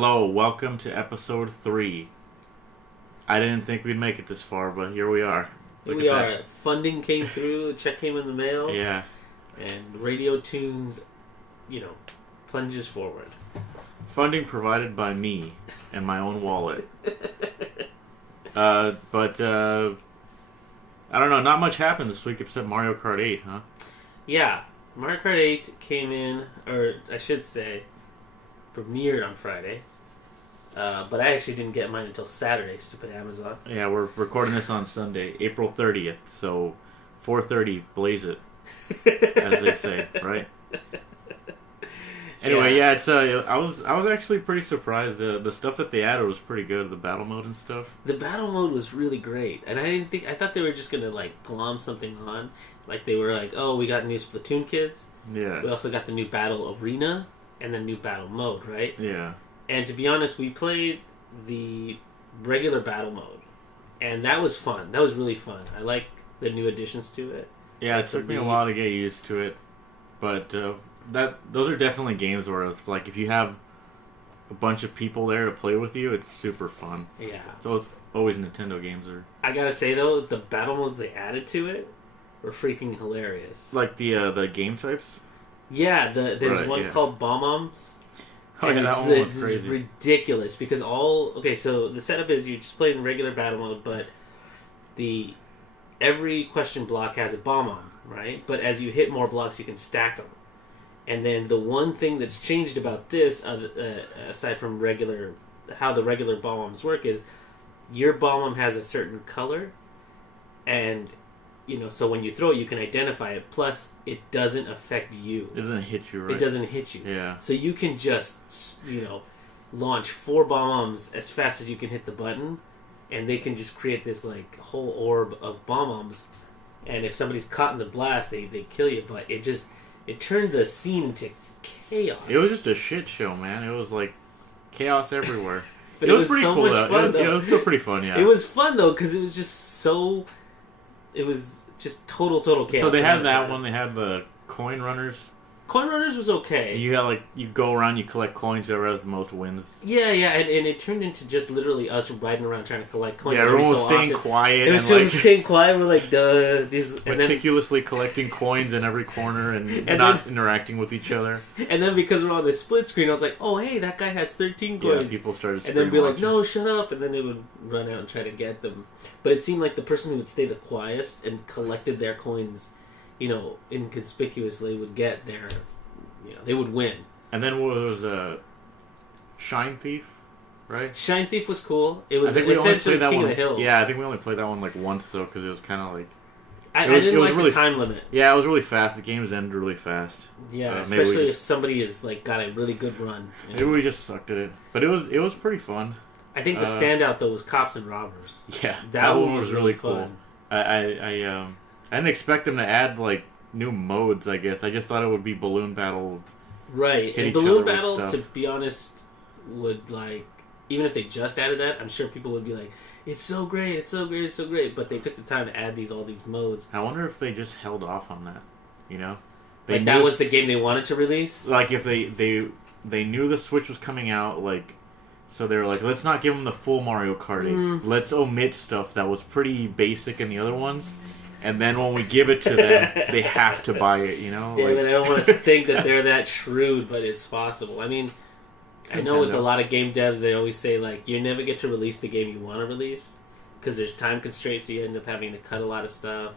Hello, welcome to episode 3. I didn't think we'd make it this far, but here we are. Here we are. Funding came through, the check came in the mail. Yeah. And Radio Tunes, plunges forward. Funding provided by me and my own wallet. But I don't know, not much happened this week except Mario Kart 8, huh? Yeah. Mario Kart 8 came in, or I should say, premiered on Friday. But I actually didn't get mine until Saturday, stupid Amazon. Yeah, we're recording this on Sunday, April 30th, so 4:30, blaze it, as they say, right? Anyway, yeah, it's I was actually pretty surprised. The stuff that they added was pretty good, the battle mode and stuff. The battle mode was really great, and I thought they were just gonna glom something on, like they were like, oh, we got new Splatoon kids. Yeah. We also got the new battle arena and the new battle mode, right? Yeah. And to be honest, we played the regular battle mode, and that was fun. That was really fun. I like the new additions to it. Yeah, it took me a while to get used to it, but those are definitely games where it's like if you have a bunch of people there to play with you, it's super fun. Yeah. So it's always Nintendo games are. I gotta say though, the battle modes they added to it were freaking hilarious. Like the game types. Yeah, there's one called Bombs. Oh yeah, that one was crazy. It's ridiculous because so the setup is you're just playing regular battle mode, but every question block has a bomb on, right? But as you hit more blocks, you can stack them. And then the one thing that's changed about this, aside from how the regular bombs work, is your bomb has a certain color, and so when you throw it, you can identify it. Plus, it doesn't affect you. It doesn't hit you, right? It doesn't hit you. Yeah. So you can just, launch 4 bombs as fast as you can hit the button, and they can just create this whole orb of bombs. And if somebody's caught in the blast, they kill you. But it turned the scene into chaos. It was just a shit show, man. It was like chaos everywhere. But it was pretty cool. It was still pretty fun, yeah. It was fun though because it was just so. It was just total chaos. So they had that one. They had the coin runners. Coin runners was okay. You got you go around, you collect coins. Whoever has the most wins. Yeah, and it turned into just literally us riding around trying to collect coins. Yeah, everyone was staying quiet. Everyone was staying quiet. We're like, duh. Meticulously collecting coins in every corner and not interacting with each other. And then because we're on the split screen, I was like, oh hey, that guy has 13 coins. Yeah, people started. And then be like, no, shut up. And then they would run out and try to get them. But it seemed like the person who would stay the quietest and collected their coins, inconspicuously would get their. They would win. And then what was Shine Thief, right? Shine Thief was cool. It was essentially King of the Hill. Yeah, I think we only played that one once though because it was kind of like. I didn't like the time limit. Yeah, it was really fast. The games ended really fast. Yeah, especially if somebody is got a really good run. Maybe we just sucked at it, but it was pretty fun. I think the standout though was Cops and Robbers. Yeah, that one was really cool. I didn't expect them to add new modes. I guess I just thought it would be balloon battle. Right, and balloon battle, to be honest, would even if they just added that, I'm sure people would be like, "It's so great, it's so great, it's so great." But they took the time to add all these modes. I wonder if they just held off on that. That was the game they wanted to release. If they knew the Switch was coming out, so they were like, let's not give them the full Mario Kart 8. Let's omit stuff that was pretty basic in the other ones. And then when we give it to them, they have to buy it, Yeah, but I don't want to think that they're that shrewd, but it's possible. I mean, I know with a lot of game devs, they always say, you never get to release the game you want to release. Because there's time constraints, so you end up having to cut a lot of stuff.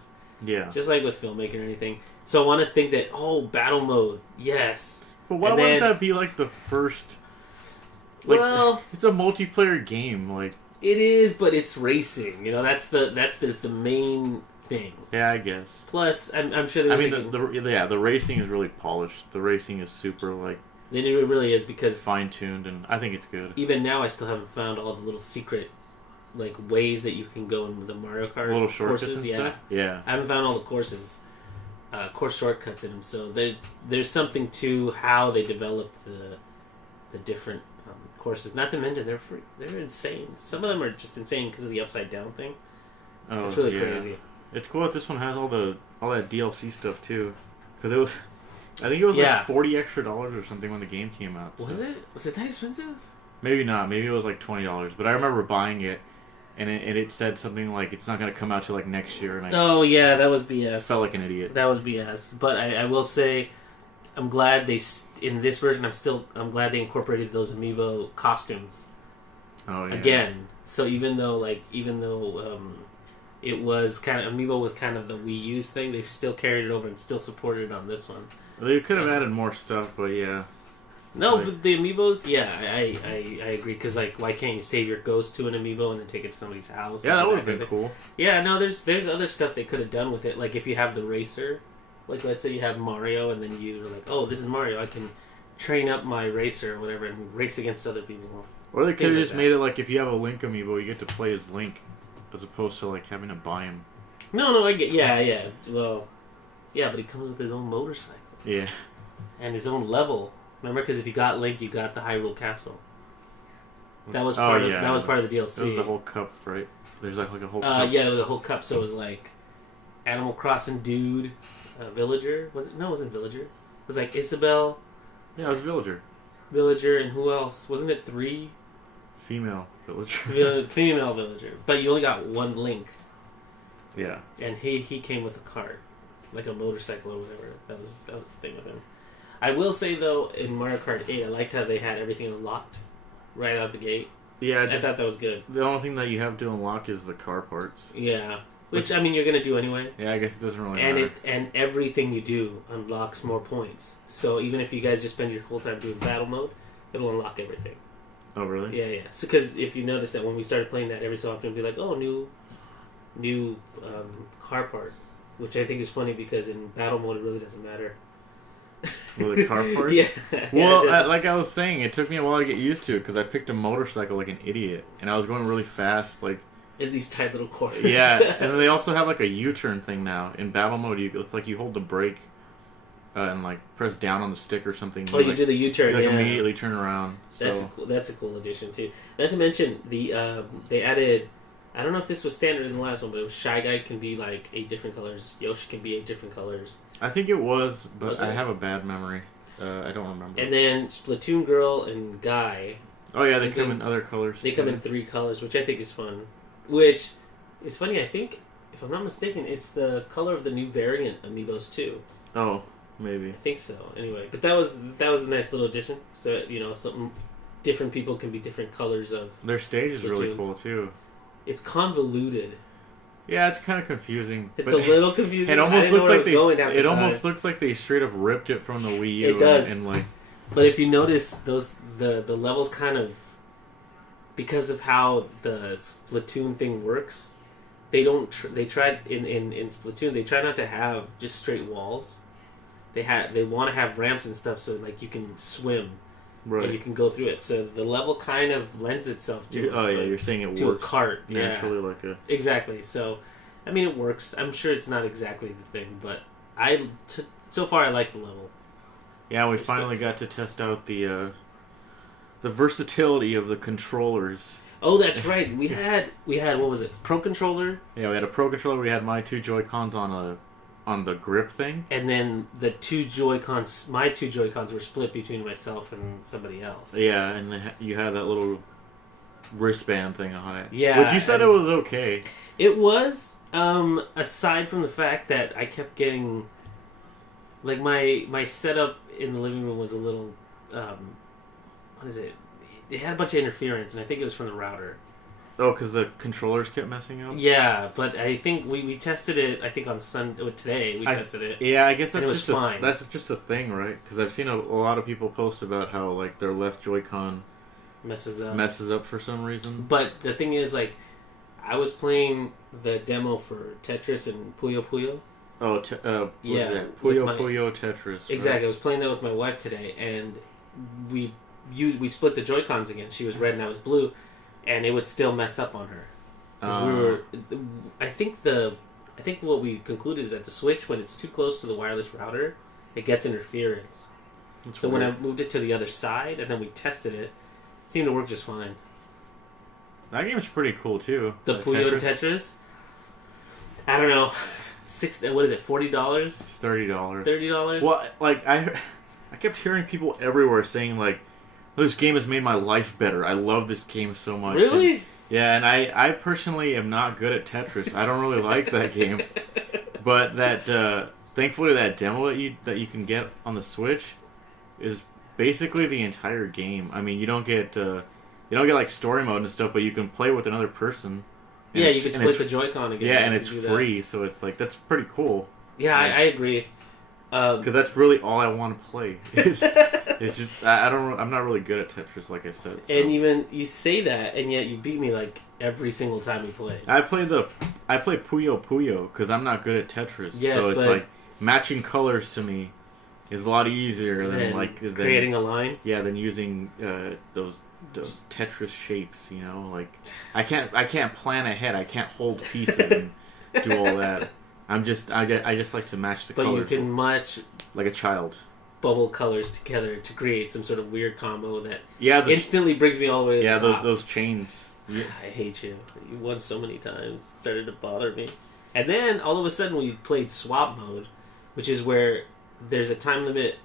Yeah. Just like with filmmaking or anything. So I want to think that, battle mode, yes. But why wouldn't that be the first... well... It's a multiplayer game, It is, but it's racing. That's the main... thing. Yeah, I guess. Plus, I'm sure. The racing is really polished. The racing is super It really is because fine tuned, and I think it's good. Even now, I still haven't found all the little secret ways that you can go in the Mario Kart little shortcuts courses. And stuff? Yeah. I haven't found all the course shortcuts in them. So there's something to how they develop the different courses. Not to mention they're insane. Some of them are just insane because of the upside down thing. Oh, it's really crazy. It's cool that this one has all that DLC stuff too, because I think it was $40 extra or something when the game came out. Was it? Was it that expensive? Maybe not. Maybe it was like $20. But I remember buying it, and it said something like it's not going to come out till like next year. And Oh yeah, that was BS. felt like an idiot. That was BS. But I will say, I'm glad in this version. I'm glad they incorporated those amiibo costumes Oh yeah. again. So even though it was kind of amiibo was kind of the Wii U's thing, they've still carried it over and still supported it on this one. Well, they could have added more stuff, but yeah. No, Like- for the amiibos, yeah, I agree. Because like, why can't you save your ghost to an amiibo and then take it to somebody's house? Yeah, that would have kind been of thing? cool. Yeah, no, there's other stuff they could have done with it. Like if you have the racer, like let's say you have Mario and then you're like, oh, this is Mario, I can train up my racer or whatever and race against other people. Or they could have Things like just that. made it like if you have a Link amiibo, you get to play as Link, as opposed to like having to buy him. No, I get, yeah, well, yeah, but he comes with his own motorcycle Yeah. and his own level. Remember, because if you got Link, you got the Hyrule Castle. That was part of that was part of the DLC. It was the whole cup, right? There's like a whole. Yeah, cup. there was a whole cup. So it was like Animal Crossing dude, Villager. Was it? No, it wasn't Villager. It was like Isabelle, Yeah, it was Villager. Villager, and who else? Wasn't it 3? Female Villager. Female Villager. But you only got one Link, Yeah. and he came with a cart, like a motorcycle or whatever. That was the thing with him. I will say though, in Mario Kart 8, I liked how they had everything unlocked right out the gate. Yeah, I thought that was good. the only thing that you have to unlock is the car parts. Yeah, which I mean you're gonna do anyway. Yeah, I guess it doesn't really And matter. and everything you do unlocks more points. So even if you guys just spend your whole time doing battle mode, it'll unlock everything. Oh, really? Yeah. So because if you notice that when we started playing that, every so often it'd be like, oh, new car part, which I think is funny because in battle mode it really doesn't matter. Well, the car parts? Yeah. Well, Yeah, like I was saying, it took me a while to get used to it because I picked a motorcycle like an idiot, and I was going really fast. Like, in these tight little corners. yeah, and they also have like a U-turn thing now in battle mode. You hold the brake and like press down on the stick or something. Oh, you do the U-turn. like yeah. immediately turn around. So. That's a cool addition too. Not to mention they added. I don't know if this was standard in the last one, but it was Shy Guy can be like 8 different colors. Yoshi can be 8 different colors. I think it was, but Was I it? have a bad memory. I don't remember. And then Splatoon Girl and Guy, Oh yeah, they and come then in other colors. they come in 3 colors, which I think is fun. Which is funny. I think, if I'm not mistaken, it's the color of the new variant Amiibos too. Oh, maybe. I think so. Anyway, but that was a nice little addition. So something different people can be different colors of. Their stage is really Splatoons. cool too. It's convoluted. Yeah, it's kind of confusing. It's but a little confusing. It almost I didn't know looks where like it was going half the it time. almost looks like they straight up ripped it from the Wii U. It does. And like, But if you notice, the levels kind of, because of how the Splatoon thing works, they don't. They tried in Splatoon. They try not to have just straight walls. They want to have ramps and stuff so like you can swim and you right? can go through it. So the level kind of lends itself to. Oh yeah, you're saying it to a works cart. naturally Yeah, like a. exactly. So, I mean, it works. I'm sure it's not exactly the thing, but so far I like the level. Yeah, we It's finally got to test out the versatility of the controllers. Oh, that's right. We had what was it? Pro controller, Yeah, we had a Pro controller. We had my 2 Joy-Cons on the grip thing. and then the 2 Joy-Cons. My 2 Joy-Cons were split between myself and somebody else. Yeah, and you had that little wristband thing on it. Yeah, Which you said it and- was okay. It was, aside from the fact that I kept getting, like my setup in the living room was a little, what is it? It had a bunch of interference, and I think it was from the router. Oh, because the controllers kept messing up? Yeah, but I think we tested it. I think on Sunday today we tested it. Yeah, I guess And it was that's just fine. that's just a thing, right? Because I've seen a lot of people post about how like their left Joy-Con Messes up. messes up for some reason. But the thing is, like, I was playing the demo for Tetris and Puyo Puyo. Oh, what Yeah, is that? with Puyo my- Puyo Tetris. Exactly. I was playing that with my wife today, and we split the Joy Cons again. She was red and I was blue, and it would still mess up on her. Because we were, I think what we concluded is that the Switch, when it's too close to the wireless router, it gets interference. So when I moved it to the other side and then we tested it, it seemed to work just fine. That game's pretty cool too. The Puyo and Tetris. I don't know, what is it? $40? It's $30. $30? Well, like I kept hearing people everywhere saying like this game has made my life better. I love this game so much. Really? And, yeah, and I personally am not good at Tetris. I don't really like that game. But thankfully that demo that you can get on the Switch is basically the entire game. I mean, you don't get like story mode and stuff, but you can play with another person. Yeah, you can split the Joy-Con again. Yeah, and it's free, so it's like that's pretty cool. Yeah, I agree. Because that's really all I want to play. It's just I'm not really good at Tetris, like I said. So. And even you say that, and yet you beat me like every single time you play. I play Puyo Puyo because I'm not good at Tetris. Yes, so it's like matching colors to me is a lot easier than creating a line. Yeah, than using those Tetris shapes. You know, like I can't plan ahead. I can't hold pieces and do all that. I just like to match the colors. But you can match like a child. Bubble colors together to create some sort of weird combo that instantly brings me all the way to the top. Yeah, those chains. Yeah. I hate you. You won so many times. It started to bother me. And then all of a sudden we played swap mode, which is where there's a time limit.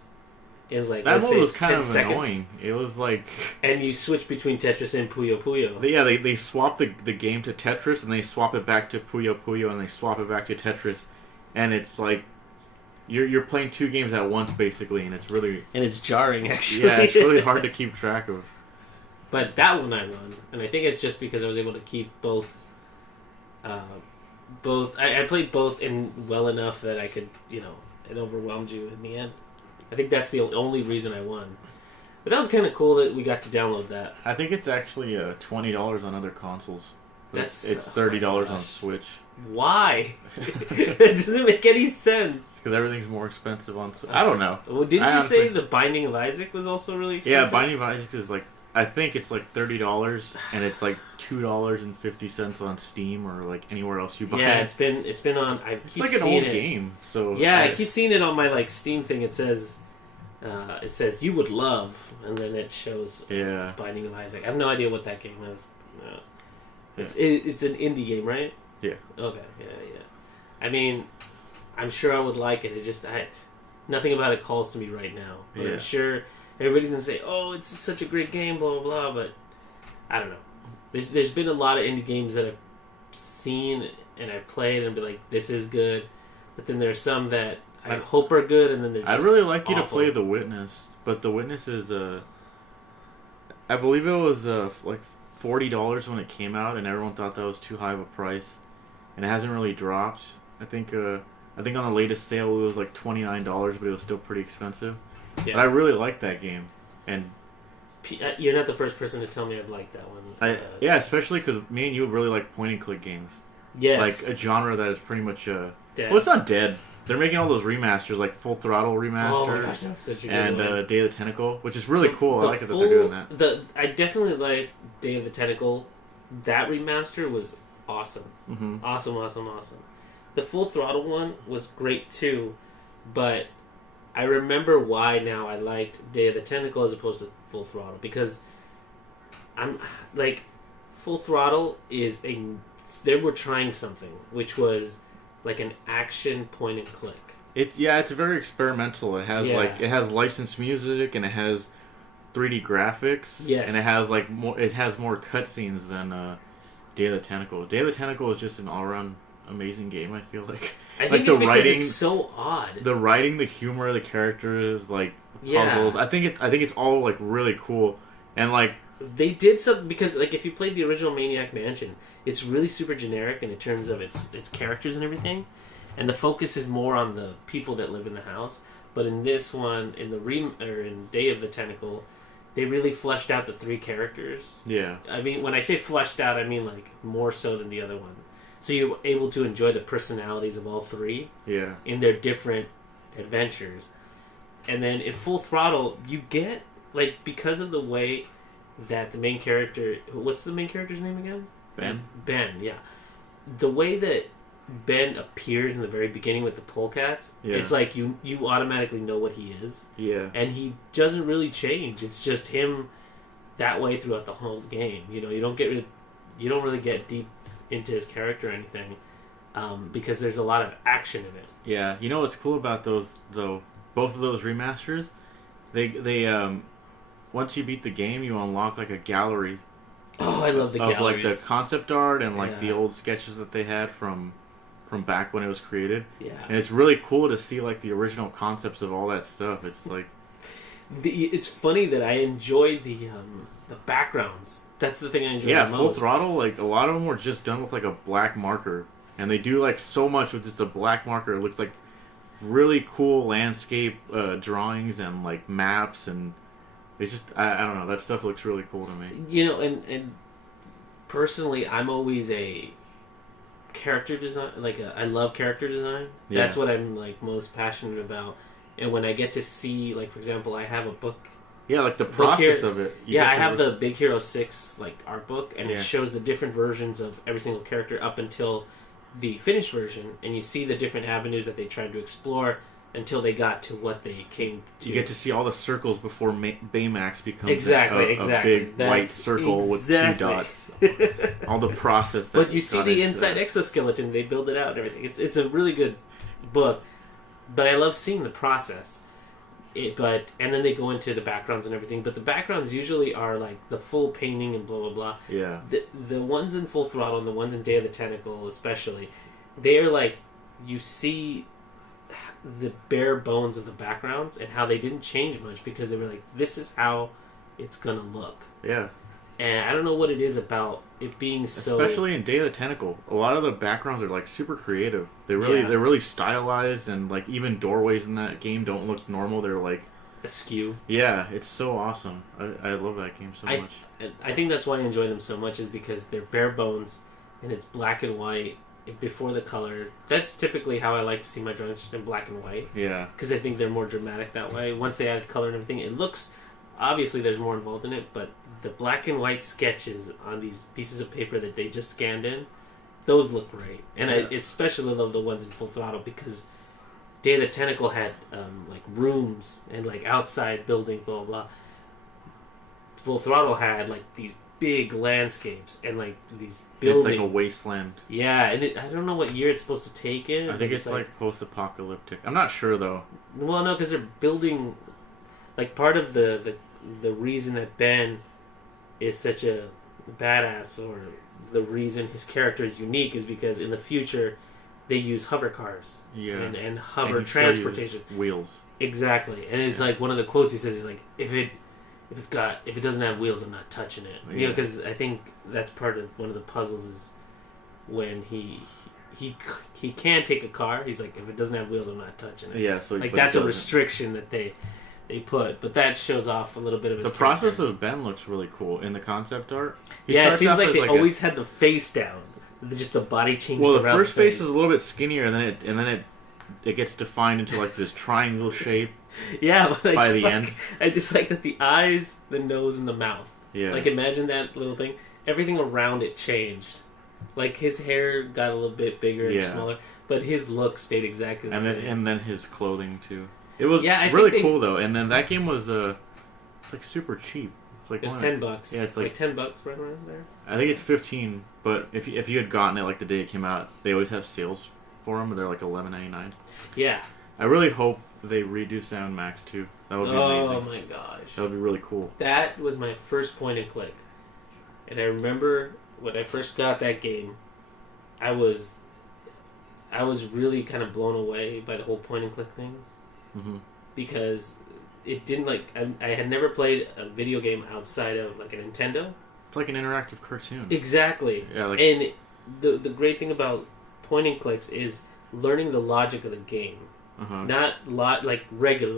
It's like that mode was kind 10 of seconds. Annoying. It was like, and you switch between Tetris and Puyo Puyo. Yeah, they swap the game to Tetris and they swap it back to Puyo Puyo and they swap it back to Tetris, and it's like you're playing two games at once basically, and it's jarring actually. Yeah, it's really hard to keep track of. But that one I won, and I think it's just because I was able to keep both. I played both in well enough that I could, it overwhelmed you in the end. I think that's the only reason I won. But that was kind of cool that we got to download that. I think it's actually $20 on other consoles. It's $30 on Switch. Why? It doesn't make any sense. Because everything's more expensive on Switch. I don't know. Well, didn't you say The Binding of Isaac was also really expensive? Yeah, Binding of Isaac is like, I think it's like $30, and it's like $2.50 on Steam or like anywhere else you buy. Yeah, it's been on. It's like an old game, so yeah, I keep seeing it on my like Steam thing. It says you would love, and then it shows Binding of Isaac. I have no idea what that game is. It's an indie game, right? Yeah. Okay. Yeah. I mean, I'm sure I would like it. It just nothing about it calls to me right now. But I'm sure everybody's gonna say, "Oh, it's such a great game," blah blah blah. But I don't know. There's been a lot of indie games that I've seen and I've played and be like, "This is good," but then there's some that I hope are good, and then they're just I'd really like you to awful. play The Witness, but The Witness is I believe it was like $40 when it came out, and everyone thought that was too high of a price, and it hasn't really dropped. I think on the latest sale it was like $29, but it was still pretty expensive. Yeah. But I really like that game, and you're not the first person to tell me I've liked that one. Yeah, especially because me and you really like point-and-click games. Yes, like a genre that is pretty much dead. Well, it's not dead. They're making all those remasters, like Full Throttle remaster. Oh my gosh, that's such a good one. Day of the Tentacle, which is really cool. I like it that they're doing that. I definitely like Day of the Tentacle. That remaster was awesome. Mm-hmm. Awesome. The Full Throttle one was great too, but I remember why now I liked Day of the Tentacle as opposed to Full Throttle, because I'm like Full Throttle they were trying something which was like an action point and click. It's very experimental. It has it has licensed music and it has 3D graphics. Yes, and it has more cutscenes than Day of the Tentacle. Day of the Tentacle is just an all-around amazing game. I feel like I think it's because it's so odd. The writing, the humor, the characters, like puzzles. I think it's all like really cool, and like they did something because like if you played the original Maniac Mansion, it's really super generic in terms of its characters and everything, and the focus is more on the people that live in the house. But in this one, in Day of the Tentacle, they really fleshed out the 3 characters. Yeah, I mean, when I say fleshed out, I mean like more so than the other one. So you're able to enjoy the personalities of all 3 in their different adventures. And then in Full Throttle, you get, like, because of the way that the main character... What's the main character's name again? Ben, yeah. The way that Ben appears in the very beginning with the polecats, it's like you automatically know what he is. Yeah. And he doesn't really change. It's just him that way throughout the whole game. You know, you don't really get deep into his character or anything, because there's a lot of action in it. Yeah, you know what's cool about those though? Both of those remasters, they once you beat the game, you unlock like a gallery Oh, I love the of galleries. like the concept art and like the Yeah. old sketches that they had from back when it was created. Yeah. And it's really cool to see like the original concepts of all that stuff. It's like It's funny that I enjoyed the backgrounds. That's the thing I enjoyed the Full most. Throttle, like a lot of them were just done with like a black marker, and they do like so much with just a black marker. It looks like really cool landscape drawings and like maps, and it's just I don't know, that stuff looks really cool to me. You know, and personally, I'm always a character design. I love character design. Yeah. That's what I'm like most passionate about. And when I get to see, like for example, I have a book. Yeah, like the Book process here- of it. Yeah, I have the Big Hero 6 like art book, and Yeah. it shows the different versions of every single character up until the finished version, and you see the different avenues that they tried to explore until they got to what they came to. You get to see all the circles before Baymax becomes exactly, a big white circle with 2 dots. All the process. That But you see got the into inside that. exoskeleton, they build it out and everything. It's a really good book, but I love seeing the process. And then they go into the backgrounds and everything. But the backgrounds usually are like the full painting and blah blah blah. Yeah. The ones in Full Throttle and the ones in Day of the Tentacle, especially, they are like you see the bare bones of the backgrounds and how they didn't change much because they were like, this is how it's gonna look. Yeah. And I don't know what it is about it being so. Especially in Day of the Tentacle, a lot of the backgrounds are like super creative. They're really stylized, and like even doorways in that game don't look normal. They're like askew. Yeah, it's so awesome. I love that game so much. I think that's why I enjoy them so much is because they're bare bones and it's black and white before the color. That's typically how I like to see my drawings, just in black and white. Yeah. Because I think they're more dramatic that way. Once they add color and everything, it looks... Obviously, there's more involved in it, but the black and white sketches on these pieces of paper that they just scanned in, those look great. And I especially love the ones in Full Throttle because Day of the Tentacle had like rooms and like outside buildings, blah, blah, blah. Full Throttle had like these big landscapes and like these buildings. It's like a wasteland. Yeah, and I don't know what year it's supposed to take in. I think it's like post-apocalyptic. I'm not sure though. Well, no, because they're building. Like part of the reason that Ben is such a badass, or the reason his character is unique, is because in the future they use hover cars. Yeah. And hover And you still transportation. use wheels. Exactly, and it's like one of the quotes he says is like, if it doesn't have wheels, I'm not touching it. You know, because I think that's part of one of the puzzles is when he can take a car. He's like, if it doesn't have wheels, I'm not touching it. Yeah, so like that's a restriction that they put, but that shows off a little bit of his the process character. of Ben looks really cool in the concept art. Yeah, it seems like they always had the face down, just the body changed. Well, the around first the face face is a little bit skinnier, and then it gets defined into like this triangle shape. Yeah, but by the end. I just like that the eyes, the nose, and the mouth. Yeah. Like imagine that little thing. Everything around it changed. Like his hair got a little bit bigger and smaller, but his look stayed exactly the same. And then his clothing too. It was I really think cool though. And then that game was it's like super cheap. It's like it's $10. Yeah, it's like $10 right around there. I think it's 15. But if you had gotten it like the day it came out, they always have sales for them. They're like $11.99. Yeah. I really hope they redo Sound Max too. That would be amazing. Oh my gosh. That would be really cool. That was my first point and click. And I remember when I first got that game, I was really kind of blown away by the whole point and click thing. Mm-hmm. Because it didn't I had never played a video game outside of like a Nintendo. It's like an interactive cartoon. Exactly. Yeah, like, and the great thing about point and clicks is learning the logic of the game. Not like regular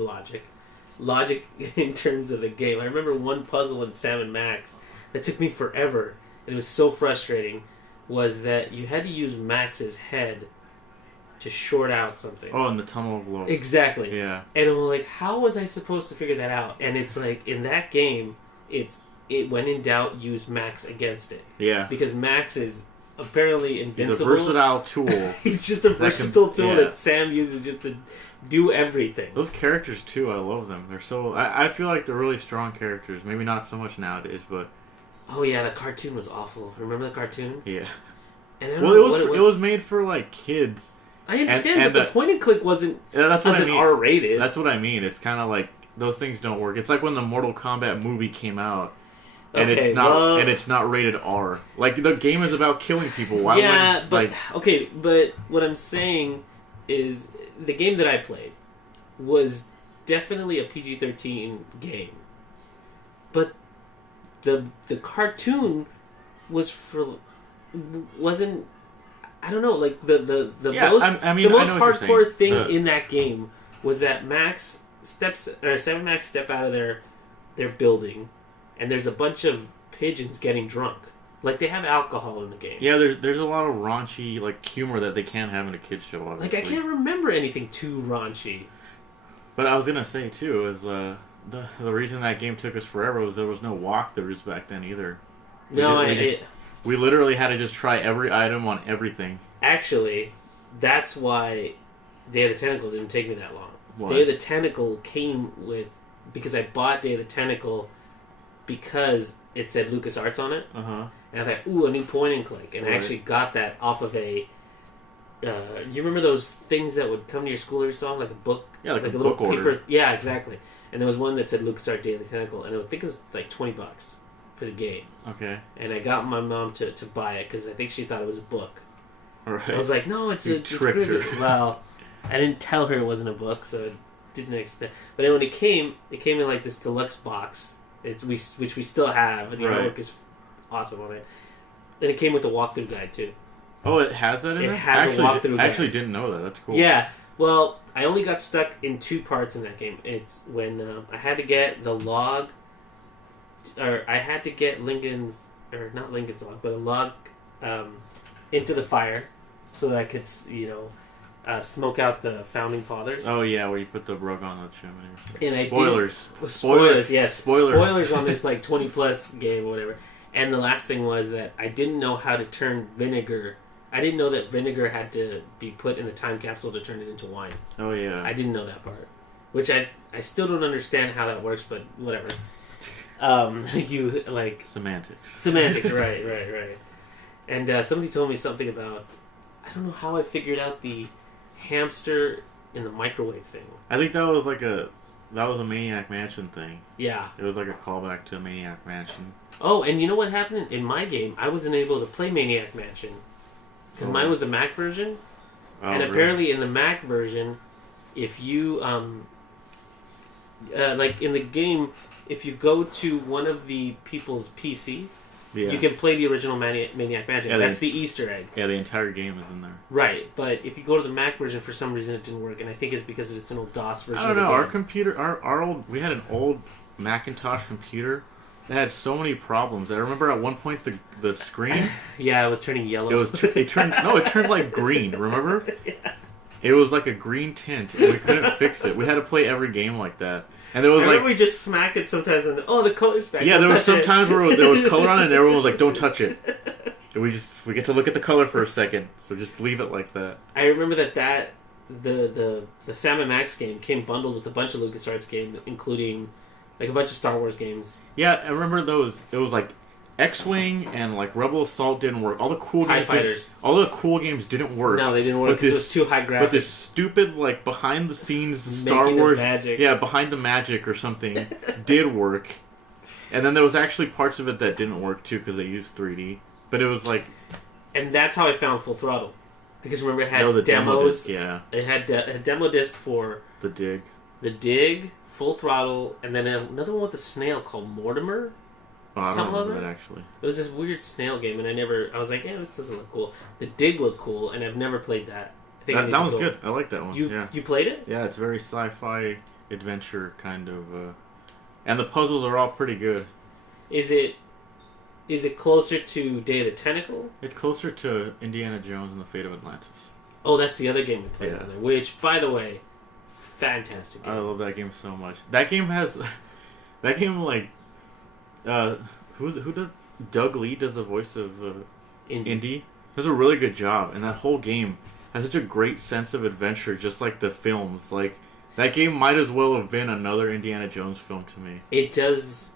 logic in terms of the game. I remember one puzzle in Sam & Max that took me forever, and it was so frustrating, was that you had to use Max's head to short out something. Oh, in the tunnel of love. Exactly. Yeah. And I'm like, how was I supposed to figure that out? And it's like, in that game, it when in doubt, use Max against it. Yeah. Because Max is apparently invincible. He's a versatile tool. He's just a versatile tool that Sam uses just to do everything. Those characters too, I love them. They're so I feel like they're really strong characters. Maybe not so much nowadays, but oh yeah, the cartoon was awful. Remember the cartoon? Yeah. And I don't know it was made for like kids. I understand, but the point and click wasn't that's what I mean. R-rated. That's what I mean. It's kind of like those things don't work. It's like when the Mortal Kombat movie came out. And Okay, it's not rated R. Like the game is about killing people. Why yeah, would but okay, but what I'm saying is the game that I played was definitely a PG-13 game, but the cartoon wasn't. I don't know, like the most the most hardcore thing in that game was that Sam and Max step out of their building. And there's a bunch of pigeons getting drunk. Like, they have alcohol in the game. Yeah, there's a lot of raunchy, like, humor that they can't have in a kid's show, obviously. Like, I can't remember anything too raunchy. But I was gonna say, too, is the reason that game took us forever was there was no walkthroughs back then, either. We literally had to just try every item on everything. Actually, that's why Day of the Tentacle didn't take me that long. What? Day of the Tentacle came with... Because I bought Day of the Tentacle... because it said LucasArts on it. Uh-huh. And I thought, ooh, a new point and click. And I actually got that off of a... you remember those things that would come to your school every so often? Like a book? Yeah, like a little book order. Yeah, exactly. And there was one that said LucasArts Day of the Tentacle. And I think it was like $20 for the game. Okay. And I got my mom to buy it because I think she thought it was a book. All right. I was like, no, it's a... tricked her. Well, I didn't tell her it wasn't a book, so it didn't actually... But then when it came in like this deluxe box... which we still have, and the artwork is awesome on it. And it came with a walkthrough guide too. Oh, it has that in there? It has a walkthrough guide. I actually didn't know that. That's cool. Yeah. Well, I only got stuck in 2 parts in that game. It's when I had to get the log, or I had to get Lincoln's, or not Lincoln's log, but a log into the fire so that I could, smoke out the founding fathers. Oh yeah, where you put the rug on the chimney. And Spoilers, yes. Spoilers. Spoilers on this like 20 plus game or whatever. And the last thing was that I didn't know how to turn vinegar. I didn't know that vinegar had to be put in the time capsule to turn it into wine. Oh yeah. I didn't know that part. Which I still don't understand how that works, but whatever. You like Semantics, right. And somebody told me something about, I don't know how I figured out the hamster in the microwave thing. I think that was a Maniac Mansion thing. Yeah. It was like a callback to Maniac Mansion. Oh, and you know what happened in my game? I wasn't able to play Maniac Mansion because mine was the Mac version, and apparently in the Mac version, if you like in the game, if you go to one of the people's PC, you can play the original Maniac Mansion. Yeah, that's the Easter egg. Yeah, the entire game is in there. Right, but if you go to the Mac version, for some reason it didn't work, and I think it's because it's an old DOS version. I don't know. Our computer, we had an old Macintosh computer that had so many problems. I remember at one point the screen. Yeah, it was turning yellow. It turned like green. Remember? Yeah. It was like a green tint, and we couldn't fix it. We had to play every game like that. And there was we just smack it sometimes, and the color's back. Yeah, there was some times where there was color on it, and everyone was like, "Don't touch it." And we get to look at the color for a second, so just leave it like that. I remember that the Sam and Max game came bundled with a bunch of LucasArts games, including like a bunch of Star Wars games. Yeah, I remember those. It was like X-Wing and like Rebel Assault didn't work. All the cool TIE Fighters. All the cool games didn't work. No, they didn't work because it was too high graphics. But this stupid like behind the scenes Star Wars magic. Yeah, behind the magic or something did work. And then there was actually parts of it that didn't work too because they used 3D. But it was like, and that's how I found Full Throttle. Because remember it had the demos. Demo disc, yeah. It had a demo disc for The Dig, Full Throttle, and then another one with a snail called Mortimer. Oh, I don't remember that actually. It was this weird snail game, and I was like, yeah, this doesn't look cool. The Dig looked cool, and I've never played that. I think that was good. I like that one. You played it? Yeah, it's very sci-fi adventure kind of, and the puzzles are all pretty good. Is it closer to Day of the Tentacle? It's closer to Indiana Jones and the Fate of Atlantis. Oh, that's the other game we played on there, which, by the way, fantastic game. I love that game so much. That game like, who does Doug Lee does the voice of Indy. Does a really good job, and that whole game has such a great sense of adventure, just like the films. Like that game might as well have been another Indiana Jones film to me. It does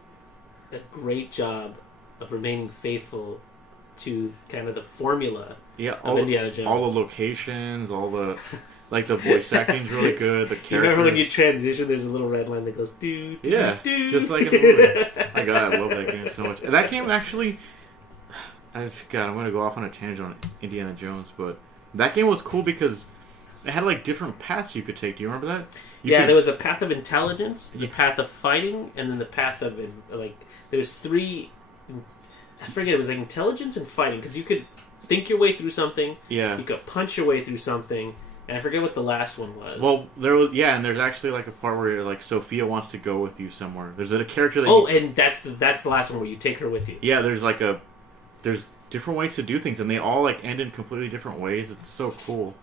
a great job of remaining faithful to kind of the formula of Indiana Jones. All the locations, all the Like the voice acting's really good. The You characters. remember when you transition? There's a little red line that goes doo doo Yeah, doo. just like in the movie. My God, I love that game so much. And that game actually, I'm gonna go off on a tangent on Indiana Jones, but that game was cool because it had like different paths you could take. Do you remember that? There was a path of intelligence, the path of fighting, and then the path of like. There's 3. I forget. It was like intelligence and fighting because you could think your way through something. Yeah. You could punch your way through something, and I forget what the last one was. Well, and there's actually like a part where like Sophia wants to go with you somewhere. There's a character that. And that's the last one where you take her with you. Yeah, there's different ways to do things, and they all like end in completely different ways. It's so cool.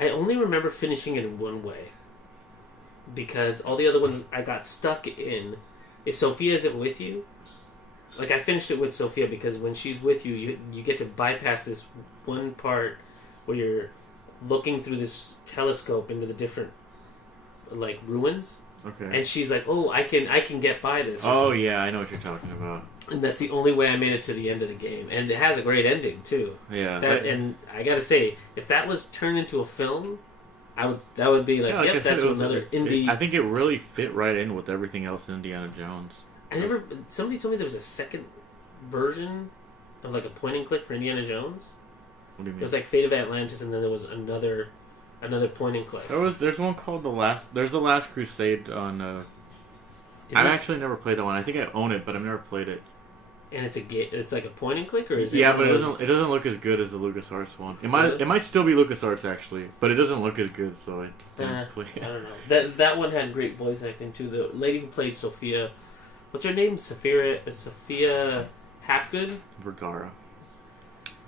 I only remember finishing it in one way because all the other ones I got stuck in. If Sophia isn't with you, like I finished it with Sophia because when she's with you, you get to bypass this one part where you're looking through this telescope into the different like ruins. Okay. And she's like, "Oh, I can get by this." Oh yeah, I know what you're talking about. And that's the only way I made it to the end of the game, and it has a great ending too. Yeah. And I gotta say, if that was turned into a film, that would be like, like yep, that's another indie. I think it really fit right in with everything else in Indiana Jones. Somebody told me there was a second version of like a point and click for Indiana Jones. What do you mean? It was like Fate of Atlantis, and then there was another point and click. There's one called the Last Crusade on. I've actually never played that one. I think I own it, but I've never played it. And it's like a point and click, or is it? Yeah, but it doesn't look as good as the LucasArts one. It might still be LucasArts actually, but it doesn't look as good, so I didn't play it. I don't know. That one had great voice acting too. The lady who played Sophia, what's her name? Sophia Hapgood? Vergara.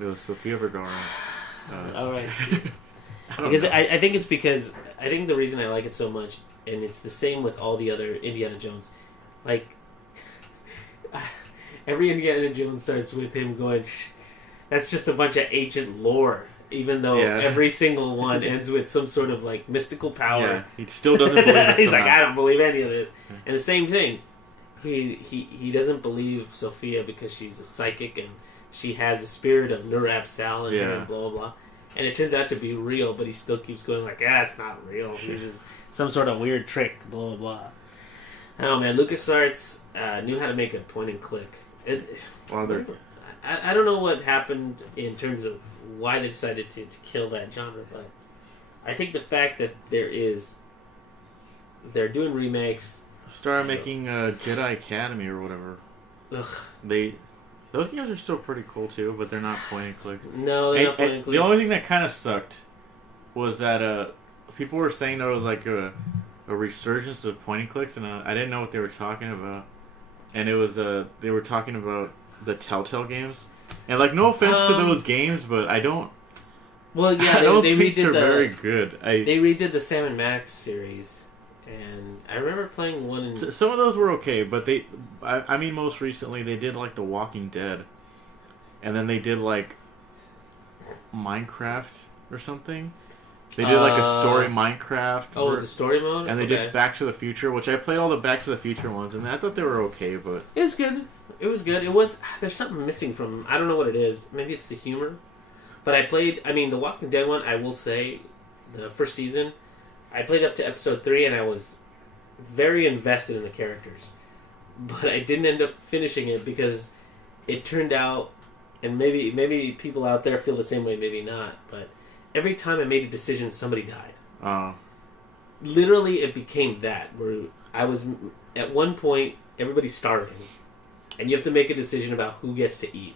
It was Sophia Vergara. All right. I think it's because I think the reason I like it so much, and it's the same with all the other Indiana Jones, like. Every Indiana Jones starts with him going, that's just a bunch of ancient lore, even though every single one ends with some sort of like mystical power. Yeah, he still doesn't believe it. He's like, I don't believe any of this. And the same thing, he doesn't believe Sophia because she's a psychic and she has the spirit of Nur Absal in her and blah, blah, blah. And it turns out to be real, but he still keeps going like, it's not real. It's just some sort of weird trick, blah, blah, blah. I don't know, man. LucasArts knew how to make a point and click. I don't know what happened in terms of why they decided to kill that genre, but I think the fact that they're doing remakes. Started making Jedi Academy or whatever. Ugh. Those games are still pretty cool too, but they're not point and click. No, they're not point and click. The only thing that kind of sucked was that people were saying there was like a resurgence of point and clicks, and I didn't know what they were talking about. And it was they were talking about the Telltale games, and like no offense to those games, but I don't. Well, yeah, they think they're very good. They redid the Sam & Max series, and I remember playing one. Some of those were okay, but I mean, most recently they did like The Walking Dead, and then they did like Minecraft or something. They did like a story Minecraft. The story mode? And they did Back to the Future, which I played all the Back to the Future ones, and I thought they were okay, but... It was good. It was good. There's something missing from... I don't know what it is. Maybe it's the humor. But the Walking Dead one, I will say, the first season, I played up to episode 3, and I was very invested in the characters. But I didn't end up finishing it because it turned out, and maybe people out there feel the same way, maybe not, but... Every time I made a decision, somebody died. Literally, it became that. Where I was, at one point, everybody's starving. And you have to make a decision about who gets to eat.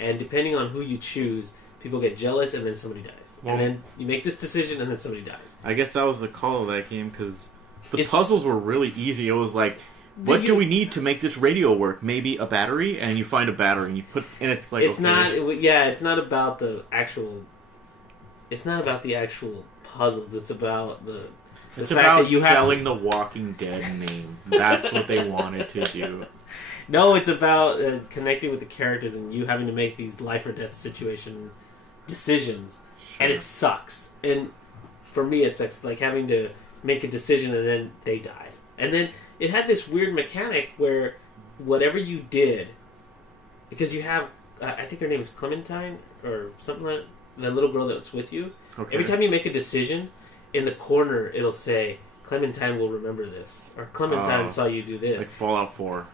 And depending on who you choose, people get jealous and then somebody dies. And then you make this decision and then somebody dies. I guess that was the call of that game because the puzzles were really easy. It was like, what do we need to make this radio work? Maybe a battery? And you find a battery and you put... And it's like... It's not about the actual... It's not about the actual puzzles. It's about it's about that you selling the Walking Dead name. That's what they wanted to do. No, it's about connecting with the characters and you having to make these life or death situation decisions, and it sucks. And for me, it sucks like having to make a decision and then they die. And then it had this weird mechanic where whatever you did, because you have, I think her name is Clementine or something like that. the little girl that's with you. Okay. Every time you make a decision, in the corner it'll say, Clementine will remember this. Or Clementine saw you do this. Like Fallout 4.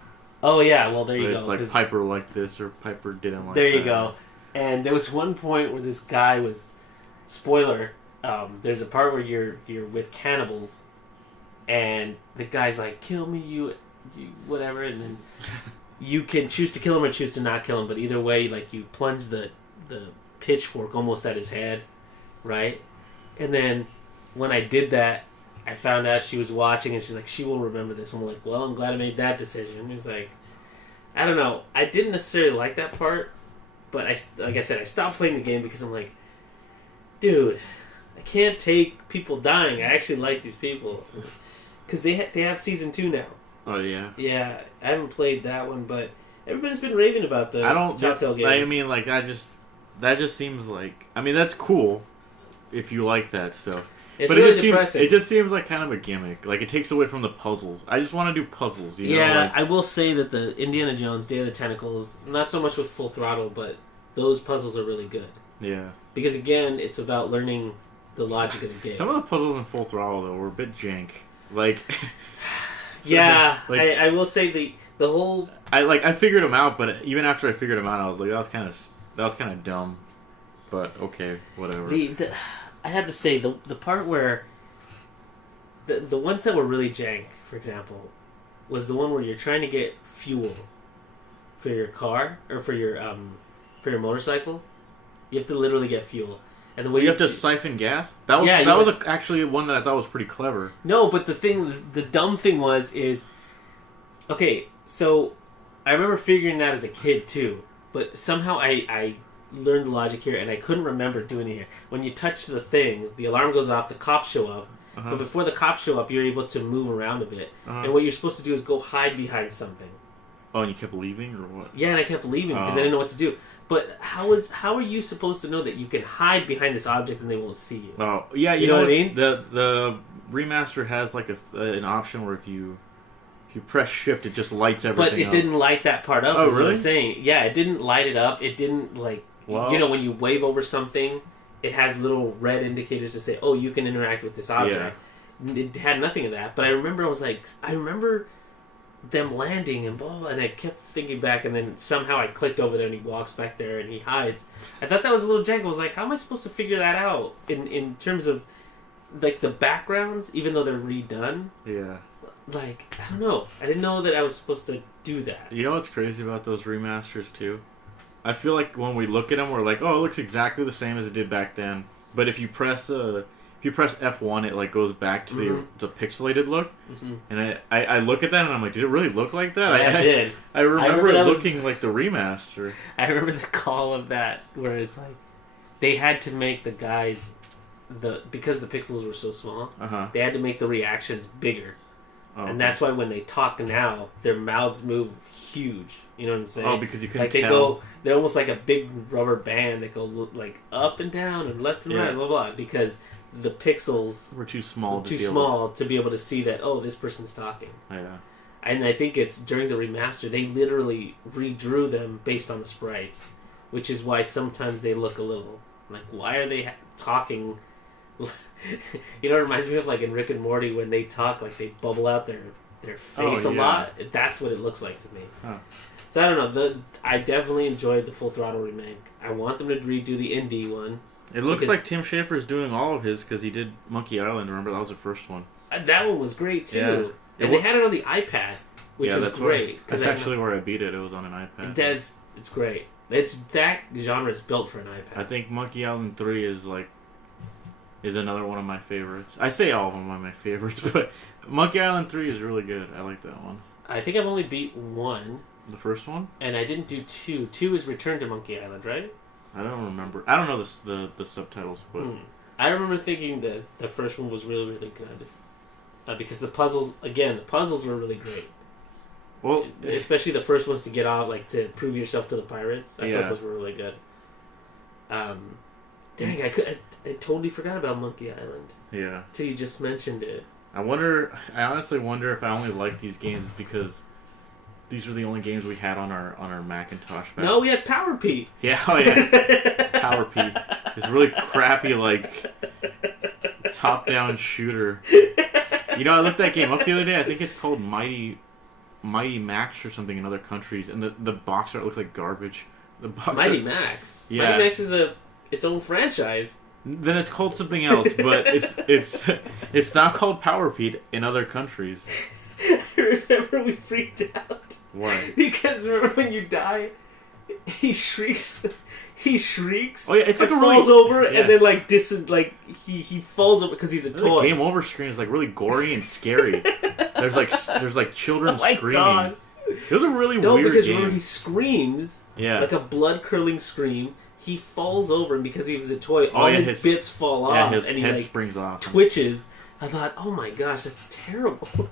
Oh, yeah. Well, there you go. It's like Piper liked this or Piper didn't like there that. There you go. And there was one point where this guy was... Spoiler. There's a part where you're with cannibals. And the guy's like, kill me, you whatever. And then you can choose to kill him or choose to not kill him. But either way, like, you plunge the pitchfork almost at his head. Right? And then when I did that, I found out she was watching, and she's like, she will remember this. I'm like, well, I'm glad I made that decision. He's like, I don't know. I didn't necessarily like that part, but like I said, I stopped playing the game because I'm like, dude, I can't take people dying. I actually like these people. Because they have Season 2 now. Oh, yeah? Yeah, I haven't played that one, but everybody's been raving about the Telltale games. I mean, like, that just seems like... I mean, that's cool if you like that stuff. It's but really depressing. It just seems like kind of a gimmick. Like, it takes away from the puzzles. I just want to do puzzles, you know? Yeah, like, I will say that the Indiana Jones Day of the Tentacles, not so much with Full Throttle, but those puzzles are really good. Yeah. Because, again, it's about learning the logic of the game. Some of the puzzles in Full Throttle, though, were a bit jank. Like... yeah, like, I will say the whole... I figured them out, but even after I figured them out, I was like, that was kind of dumb. But, okay, whatever. I have to say, the part where... The ones that were really jank, for example, was the one where you're trying to get fuel for your car, or for your motorcycle. You have to literally get fuel. And the way you have to siphon gas? That was actually one that I thought was pretty clever. No, but the dumb thing is... Okay, so I remember figuring that as a kid, too. But somehow I learned the logic here, and I couldn't remember doing it here. When you touch the thing, the alarm goes off, the cops show up. Uh-huh. But before the cops show up, you're able to move around a bit. Uh-huh. And what you're supposed to do is go hide behind something. Oh, and you kept leaving, or what? Yeah, and I kept leaving because I didn't know what to do. But how are you supposed to know that you can hide behind this object and they won't see you? Oh, yeah, you know what I mean? The remaster has like an option where if you press shift, it just lights everything up. But it didn't light that part up. Oh, is really? What I'm saying. Yeah, it didn't light it up. It didn't when you wave over something, it has little red indicators to say, "Oh, you can interact with this object." Yeah. It had nothing of that. But I remember them landing and blah, blah, blah, and I kept thinking back, and then somehow I clicked over there and he walks back there and he hides. I thought that was a little jank. I was like, how am I supposed to figure that out in terms of like the backgrounds, even though they're redone? Yeah. Like, I don't know. I didn't know that I was supposed to do that. You know what's crazy about those remasters too? I feel like when we look at them, we're like, oh, it looks exactly the same as it did back then. But if you press F1, it like goes back to the pixelated look. Mm-hmm. And I look at that and I'm like, did it really look like that? Yeah, it did. I remember it looking like the remaster. I remember the call of that where it's like they had to make the guys because the pixels were so small. Uh-huh. They had to make the reactions bigger. Oh, and that's why when they talk now, their mouths move huge. You know what I'm saying? Oh, because you couldn't tell. They're almost like a big rubber band that go like up and down and left and right, blah, blah, because the pixels were too small to be able to see that, oh, this person's talking. Yeah. And I think it's during the remaster, they literally redrew them based on the sprites, which is why sometimes they look a little like, why are they talking? You know, it reminds me of like in Rick and Morty when they talk, like they bubble out their face a lot. That's what it looks like to me. Huh. So I don't know. I definitely enjoyed the Full Throttle remake. I want them to redo the indie one. It looks like Tim Schafer's doing all of his because he did Monkey Island. Remember, that was the first one. That one was great too. Yeah. And they had it on the iPad, which was great. That's actually where I beat it. It was on an iPad. It's great. That genre is built for an iPad. I think Monkey Island 3 is another one of my favorites. I say all of them are my favorites, but Monkey Island 3 is really good. I like that one. I think I've only beat 1. The first one? And I didn't do 2. 2 is Return to Monkey Island, right? I don't remember. I don't know the subtitles, but... I remember thinking that the first one was really, really good. Because the puzzles were really great. Well, especially the first ones to get off, like to prove yourself to the pirates. I thought those were really good. Dang, I totally forgot about Monkey Island. Yeah. Till you just mentioned it. I honestly wonder if I only like these games because these are the only games we had on our Macintosh back. No, we had Power Pete. Yeah, oh yeah. Power Pete. This really crappy, like, top-down shooter. You know, I looked that game up the other day. I think it's called Mighty Max or something in other countries, and the box art looks like garbage. The box Mighty art, Max. Yeah. Mighty Max is its own franchise. Then it's called something else, but it's not called Power Pete in other countries. I remember we freaked out. Why? Because remember when you die, he shrieks. He shrieks. Oh yeah, it's like a falls really, over yeah. and then like he falls over because he's a toy. The game over screen is like really gory and scary. There's like children Oh my screaming. God. It was a really No, weird because game. remember he screams like a blood curdling scream. He falls over, and because he was a toy, all his bits fall off, his and he head like springs off. twitches. I thought, oh my gosh, that's terrible.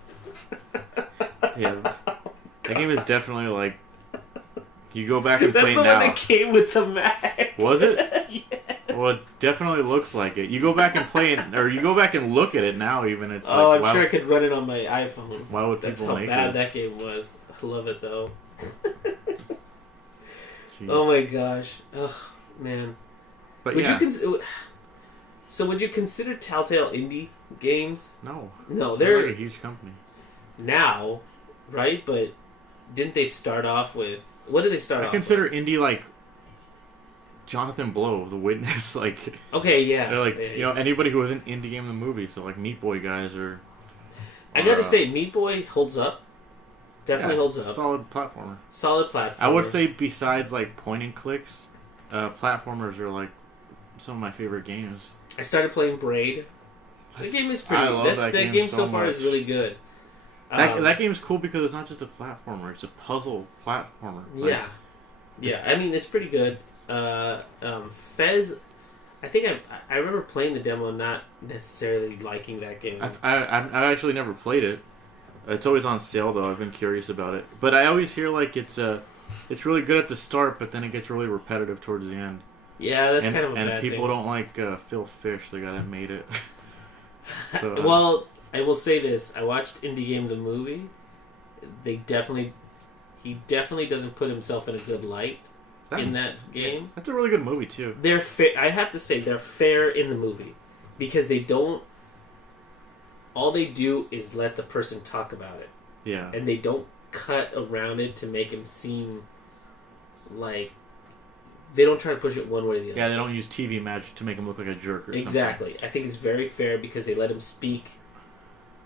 Yeah, that game is definitely like you go back and That's play the it now. one that came with the Mac. Was it? Yes. Well, it definitely looks like it. You go back and play it, or you go back and look at it now. Even it's Oh, like, I'm sure I could run it on my iPhone. Why would That's people how make bad this? that game was. I love it though. Jeez. Oh my gosh. Ugh, man. But Would yeah, so would you consider Telltale indie games? no, No, they're they're like a huge company. now, right? But didn't they start off with what did they start I off consider indie like Jonathan Blow, The Witness, like with? Okay, yeah. they're like Yeah. anybody who was in indie game the movie. So like Meat Boy guys or I gotta say, Meat Boy holds up. Definitely holds up. Solid platformer. Solid platform. I would say besides like point and clicks, platformers are like some of my favorite games. I started playing Braid. The game is pretty. I love that game game so so far much. is really good. That game is cool because it's not just a platformer; it's a puzzle platformer. Like, yeah. I mean, it's pretty good. Fez. I think I remember playing the demo and not necessarily liking that game. I've actually never played it. It's always on sale though. I've been curious about it, but I always hear like it's really good at the start, but then it gets really repetitive towards the end. Yeah, that's and, kind of a and bad people thing. don't like Phil Fish, the guy that made it. So, Well, I will say this: I watched Indie Game the movie. He definitely doesn't put himself in a good light in that game. That's a really good movie too. They're fair. I have to say they're fair in the movie because they don't. All they do is let the person talk about it, Yeah. and they don't cut around it to make him seem like they don't try to push it one way or the other. Yeah, they don't use TV magic to make him look like a jerk or Exactly. I think it's very fair because they let him speak.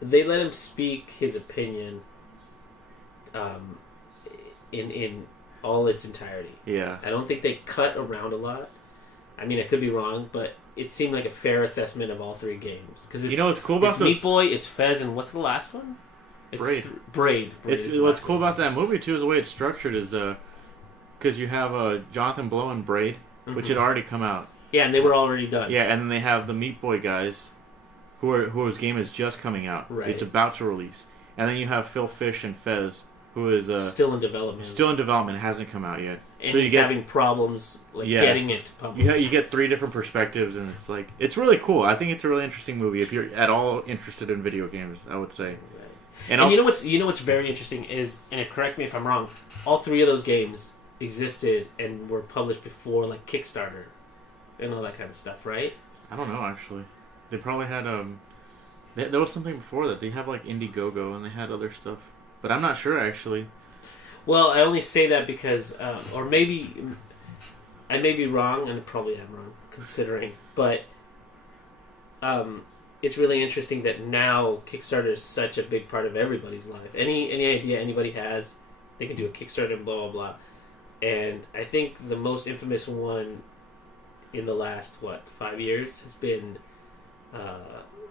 They let him speak his opinion, in all its entirety. something. Yeah. I don't think they cut around a lot. I mean, I could be wrong, but it seemed like a fair assessment of all three games. Because You know what's cool about it's this? Meat Boy, it's Fez, and what's the last one? It's Braid. Braid. It's, is the what's last cool one. about that movie too is the way it's structured is because you have Jonathan Blow and Braid, which had already come out. Yeah, and they were already done. Yeah, and then they have the Meat Boy guys, whose game is just coming out. Right. It's about to release, and then you have Phil Fish and Fez, who is Still in development. still in development, hasn't come out yet. And so he's you get having problems Yeah. getting it to publish. you get three different perspectives, and it's really cool. I think it's a really interesting movie if you're at all interested in video games. I would say. And you know what's very interesting is, and if correct me if I'm wrong, all three of those games existed and were published before like Kickstarter and all that kind of stuff, right? I don't know actually. They probably had there was something before that. They have like Indiegogo and they had other stuff, but I'm not sure actually. Well, I only say that because, or maybe I may be wrong, and probably am wrong considering, but it's really interesting that now Kickstarter is such a big part of everybody's life. Any idea anybody has, they can do a Kickstarter and blah blah blah. And I think the most infamous one in the last 5 years has been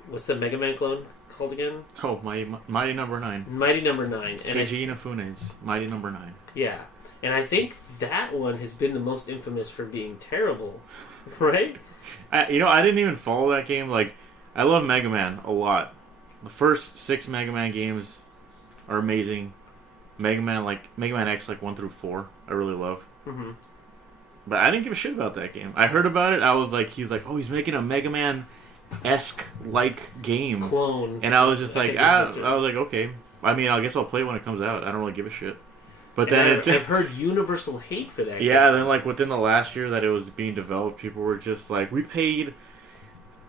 what's the Mega Man clone called again? Oh, Mighty Number 9. Mighty Number 9. And Keiji Inafune's Mighty Number 9. yeah, and I think that one has been the most infamous for being terrible, right? I didn't even follow that game. Like, I love Mega Man a lot. The first 6 Mega Man games are amazing. Mega Man X 1 through 4, I really love. Mm-hmm. But I didn't give a shit about that game. I heard about it. I was like, he's he's making a Mega Man-esque game. Clone. And I was just I like, think it's I was like, okay. I mean, I guess I'll play it when it comes out. I don't really give a shit. But then I've heard universal hate for that. Yeah, game. then like within the last year that it was being developed, people were just like, we paid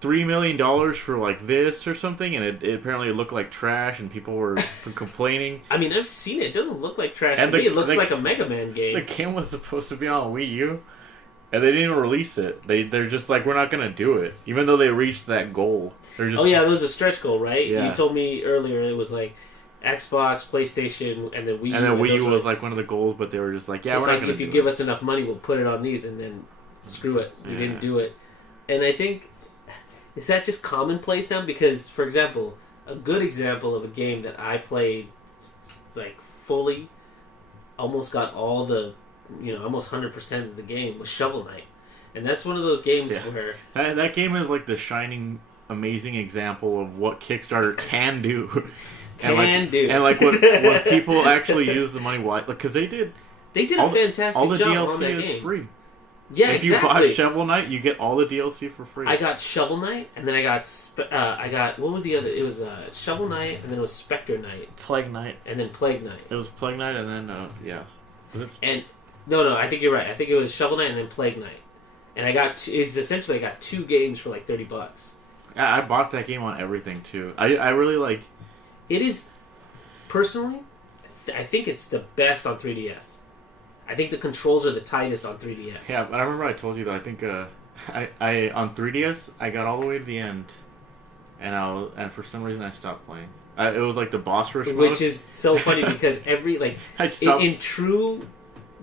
$3 million for like this or something, and it apparently looked like trash, and people were complaining. I mean, I've seen it. It doesn't look like trash And to me. It looks like a Mega Man game. The game was supposed to be on Wii U, and they didn't even release it. They're just like, we're not gonna do it, even though they reached that goal. They're just, oh yeah, that was a stretch goal, right? Yeah. You told me earlier it was like Xbox, PlayStation, and then Wii U. And then Wii U was like one of the goals, but they were just like, yeah, we're not gonna. If you give us enough money, we'll put it on these, and then screw it. We didn't do it, and I think. Is that just commonplace now? Because, for example, a good example of a game that I played, like, fully, almost got all the, almost 100% of the game was Shovel Knight. And that's one of those games where... That game is, like, the shining, amazing example of what Kickstarter can do. And, like, what people actually use the money... Because they did... They did a fantastic job on that game. All the DLC is free. Yeah, if you buy Shovel Knight, you get all the DLC for free. I got Shovel Knight, and then I got what was the other? It was Shovel Knight, and then it was Spectre Knight, Plague Knight, and then Plague Knight. It was Plague Knight, and then And no, I think you're right. I think it was Shovel Knight and then Plague Knight, and I got I got 2 games for like $30. I bought that game on everything too. I really like. It is personally, I think it's the best on 3DS. I think the controls are the tightest on 3DS. Yeah, but I remember I told you that I think I on 3DS I got all the way to the end, and for some reason I stopped playing. It was like the boss rush mode, which is so funny because every like in true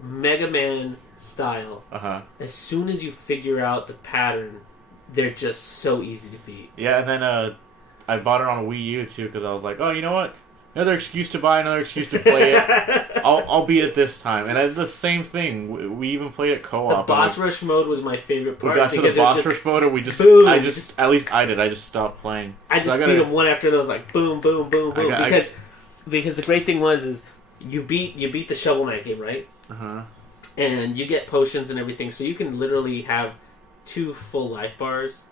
Mega Man style, as soon as you figure out the pattern, they're just so easy to beat. Yeah, and then I bought it on a Wii U too because I was like, oh, you know what? Another excuse to buy, another excuse to play it. I'll beat it this time. And it's the same thing. We even played it co-op. The boss rush mode was my favorite part. We got to the boss rush mode, and boom, at least I did. I just stopped playing. I just beat them one after those, like boom, boom, boom, boom. Because the great thing is you beat the Shovel Knight game, right? And you get potions and everything, so you can literally have 2 full life bars,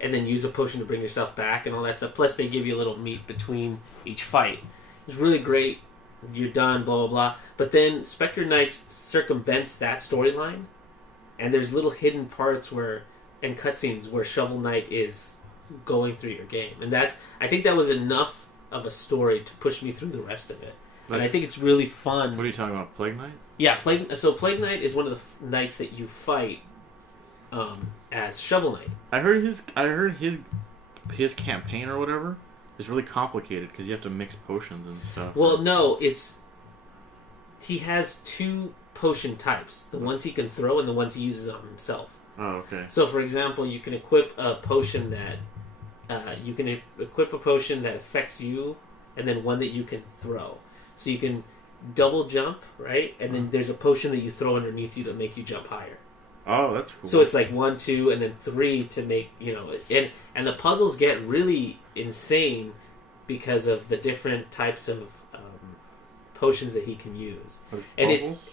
and then use a potion to bring yourself back and all that stuff. Plus, they give you a little meat between each fight. It's really great. You're done, blah, blah, blah. But then Spectre Knights circumvents that storyline, and there's little hidden parts and cutscenes where Shovel Knight is going through your game. And I think that was enough of a story to push me through the rest of it. And I think it's really fun. What are you talking about, Plague Knight? Yeah, Plague Knight is one of the knights that you fight as Shovel Knight. I heard his campaign or whatever is really complicated because you have to mix potions and stuff. Well, no, he has 2 potion types: the ones he can throw and the ones he uses on himself. Oh, okay. So, for example, you can equip a potion that affects you, and then one that you can throw. So you can double jump, right? And then there's a potion that you throw underneath you to make you jump higher. Oh, that's cool. So it's like 1, 2, and then 3 to make, and the puzzles get really insane because of the different types of potions that he can use. Puzzles?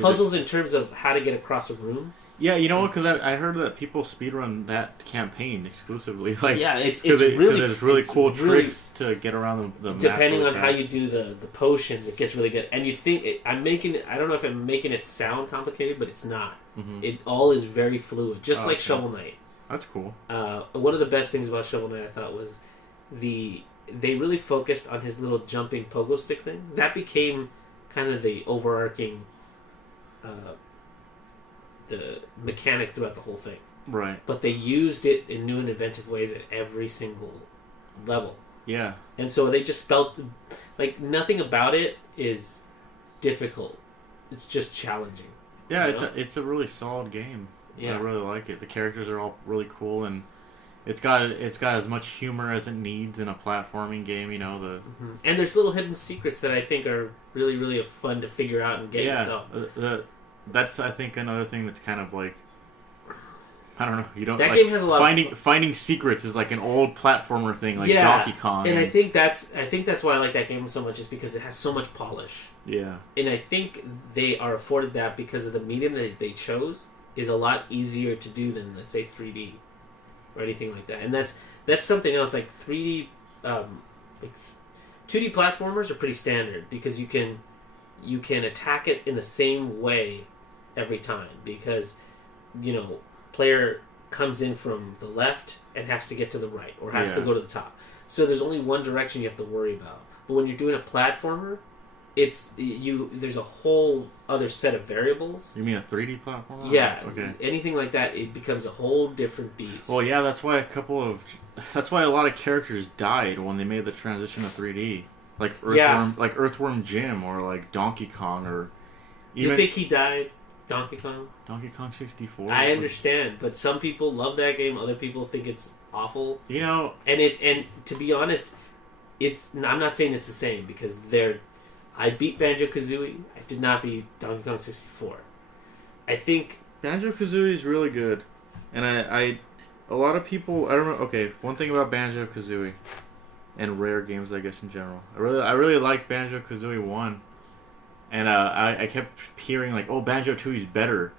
Puzzles in terms of how to get across a room. Yeah, you know what? Because I heard that people speedrun that campaign exclusively. Like, yeah, it's really cool tricks to get around the map. Depending on how you do the potions, it gets really good. And you think I don't know if I'm making it sound complicated, but it's not. Mm-hmm. It all is very fluid, just like Shovel Knight. That's cool. One of the best things about Shovel Knight, I thought, was they really focused on his little jumping pogo stick thing. That became kind of the overarching the mechanic throughout the whole thing. Right. But they used it in new and inventive ways at every single level. Yeah. And so they just felt like nothing about it is difficult. It's just challenging. Yeah, it's a really solid game. Yeah. I really like it. The characters are all really cool, and it's got as much humor as it needs in a platforming game. Mm-hmm. And there's little hidden secrets that I think are really, really fun to figure out and get yourself. That's, I think, another thing that's kind of like, I don't know. You don't. That game has a lot. Finding secrets is like an old platformer thing, like Donkey Kong. And I think that's why I like that game so much, is because it has so much polish. Yeah. And I think they are afforded that because of the medium that they chose is a lot easier to do than, let's say, 3D or anything like that. And that's something else. Like 3D, like 2D platformers are pretty standard because you can you can attack it in the same way every time because, player comes in from the left and has to get to the right or has to go to the top. So there's only one direction you have to worry about. But when you're doing a platformer, there's a whole other set of variables. You mean a 3D platform? Yeah. Okay. Anything like that, it becomes a whole different beast. Well, yeah, that's why a lot of characters died when they made the transition to 3D. Like Earthworm Jim or like Donkey Kong or even... You think he died? Donkey Kong? Donkey Kong 64? I understand, but some people love that game, other people think it's awful. And to be honest, I'm not saying it's the same because I beat Banjo-Kazooie. I did not beat Donkey Kong 64. I think Banjo-Kazooie is really good, and a lot of people. I don't know. Okay, one thing about Banjo-Kazooie and Rare games, I guess in general, I really like Banjo-Kazooie 1, and I kept hearing like, oh, Banjo-Tooie is better,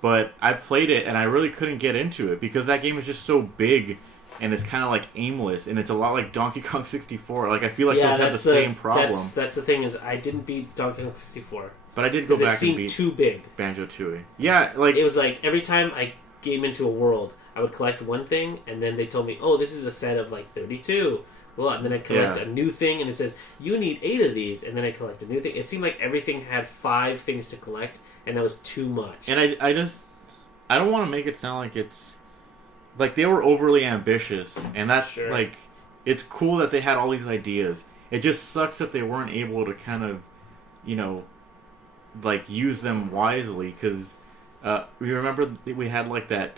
but I played it and I really couldn't get into it because that game is just so big. And it's kind of like aimless, and it's a lot like Donkey Kong 64. Like I feel like those have the same problem. That's the thing is I didn't beat Donkey Kong 64, but I did go back and beat it seemed too big. Banjo-Tooie. Yeah, like it was like every time I came into a world, I would collect one thing, and then they told me, "Oh, this is a set of like 32." Well, and then I'd collect a new thing, and it says you need 8 of these, and then I collect a new thing. It seemed like everything had 5 things to collect, and that was too much. And I don't want to make it sound like it's. Like, they were overly ambitious, and that's, like, it's cool that they had all these ideas. It just sucks that they weren't able to kind of, like, use them wisely, because we remember we had, like, that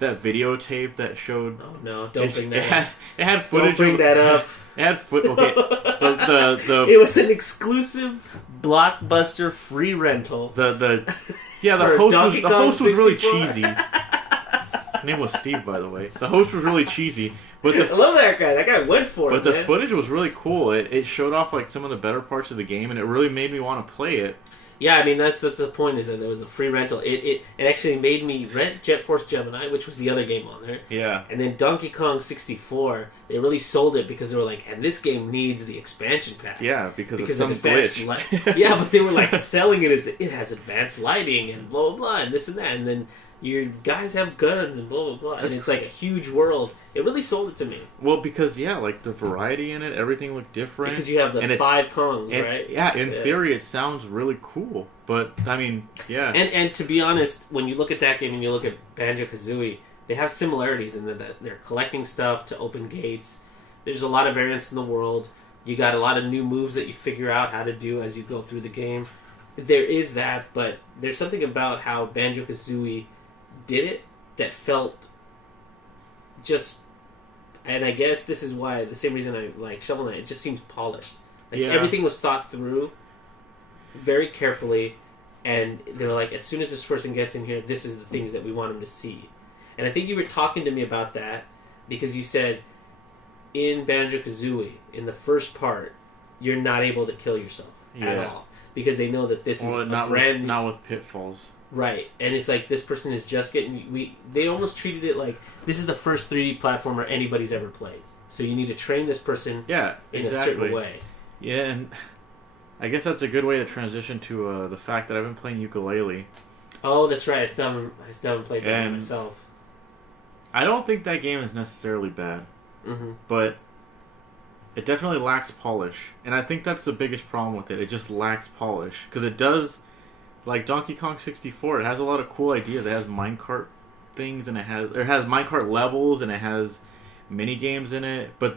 videotape that showed... Oh, no, don't bring that up. It had footage. Don't bring that up. It had okay. It was an exclusive Blockbuster free rental. The host was really cheesy. His name was Steve, by the way. The host was really cheesy, but I love that guy. That guy went for it. But the footage was really cool. It showed off like some of the better parts of the game, and it really made me want to play it. Yeah, I mean that's the point. Is that there was a free rental. It actually made me rent Jet Force Gemini, which was the other game on there. Yeah. And then Donkey Kong 64, they really sold it because they were like, and this game needs the expansion pack. Yeah, because of some glitch. Yeah, but they were like selling it as it has advanced lighting and blah blah blah and this and that, and then. Your guys have guns and blah, blah, blah. And it's like a huge world. It really sold it to me. Well, because, like the variety in it, everything looked different. Because you have the 5 Kongs, right? Yeah, in theory, it sounds really cool. But, I mean, yeah. And to be honest, when you look at that game and you look at Banjo-Kazooie, they have similarities in that they're collecting stuff to open gates. There's a lot of variance in the world. You got a lot of new moves that you figure out how to do as you go through the game. There is that, but there's something about how Banjo-Kazooie did it that felt just, and I guess this is why the same reason I like Shovel Knight. It just seems polished. Like everything was thought through very carefully, and they were like, as soon as this person gets in here, this is the things that we want him to see. And I think you were talking to me about that because you said in Banjo-Kazooie, in the first part, you're not able to kill yourself at all because they know that this is not with pitfalls. Right, and it's like this person is just getting... They almost treated it like this is the first 3D platformer anybody's ever played. So you need to train this person in a certain way. Yeah, and I guess that's a good way to transition to the fact that I've been playing Yooka-Laylee. Oh, that's right. I still haven't played that one myself. I don't think that game is necessarily bad, but it definitely lacks polish. And I think that's the biggest problem with it. It just lacks polish. Because it does... Like Donkey Kong 64, it has a lot of cool ideas. It has minecart things, and it has minecart levels, and it has mini games in it. But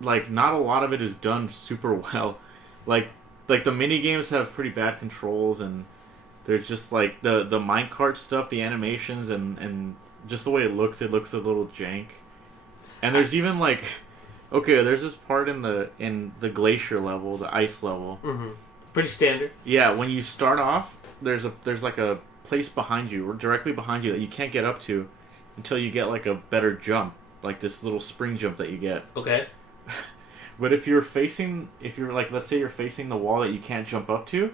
like, not a lot of it is done super well. Like the mini games have pretty bad controls, and there's just like the minecart stuff, the animations, and just the way it looks a little jank. And there's even like, there's this part in the glacier level, the ice level. Mm-hmm. Pretty standard. Yeah, when you start off, there's like a place behind you, or directly behind you, that you can't get up to until you get like a better jump, like this little spring jump that you get. Okay. But if you're like, let's say you're facing the wall that you can't jump up to,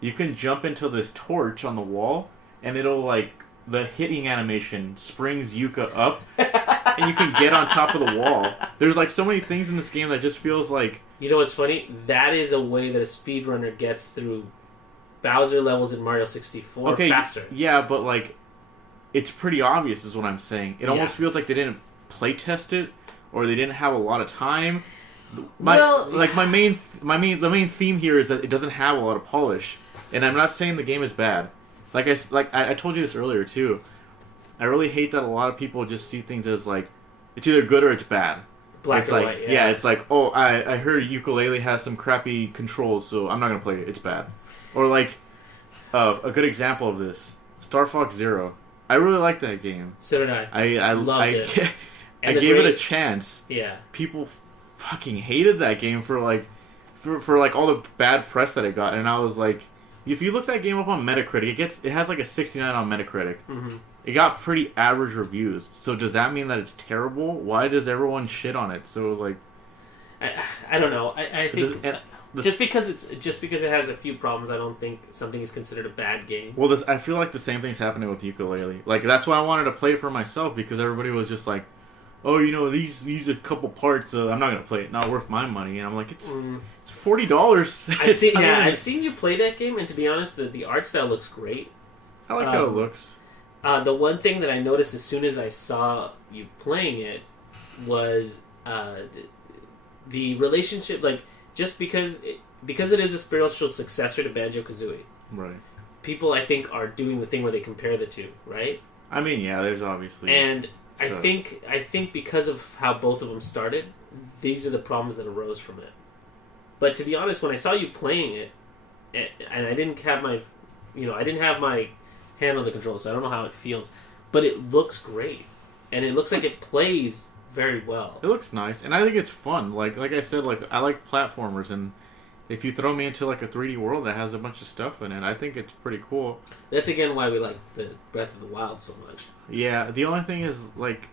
you can jump into this torch on the wall, and it'll like, the hitting animation springs Yuka up, and you can get on top of the wall. There's like so many things in this game that just feels like You know what's funny? That is a way that a speedrunner gets through Bowser levels in Mario 64 faster. Yeah, but like, it's pretty obvious is what I'm saying. It almost feels like they didn't play test it, or they didn't have a lot of time. The main theme here is that it doesn't have a lot of polish, and I'm not saying the game is bad. Like I told you this earlier too. I really hate that a lot of people just see things as like it's either good or it's bad. Black it's and like, white. Yeah, it's like, oh, I heard Yooka-Laylee has some crappy controls, so I'm not gonna play it. It's bad. Or like a good example of this, Star Fox Zero. I really like that game. So did I. I loved it. I gave it a chance. Yeah. People fucking hated that game for like all the bad press that it got, and I was like, if you look that game up on Metacritic, it has like a 69 on Metacritic. Mm-hmm. It got pretty average reviews. So does that mean that it's terrible? Why does everyone shit on it? So like, I don't know. I think just because it has a few problems, I don't think something is considered a bad game. Well, I feel like the same thing's happening with Yooka-Laylee. Like that's why I wanted to play it for myself, because everybody was just like, oh, these a couple parts. I'm not gonna play it. Not worth my money. And I'm like, it's $40. I've seen you play that game, and to be honest, the art style looks great. I like how it looks. The one thing that I noticed as soon as I saw you playing it was the relationship. Like, just because it is a spiritual successor to Banjo-Kazooie, right? People, I think, are doing the thing where they compare the two, right? I mean, yeah, there's obviously, and I think because of how both of them started, these are the problems that arose from it. But to be honest, when I saw you playing it, and I didn't have my hand on the controller, so I don't know how it feels, but it looks great, and it looks like it plays very well. It looks nice, and I think it's fun. Like I said, like I like platformers, and if you throw me into like a 3D world that has a bunch of stuff in it, I think it's pretty cool. That's again why we like the Breath of the Wild so much. Yeah, the only thing is like,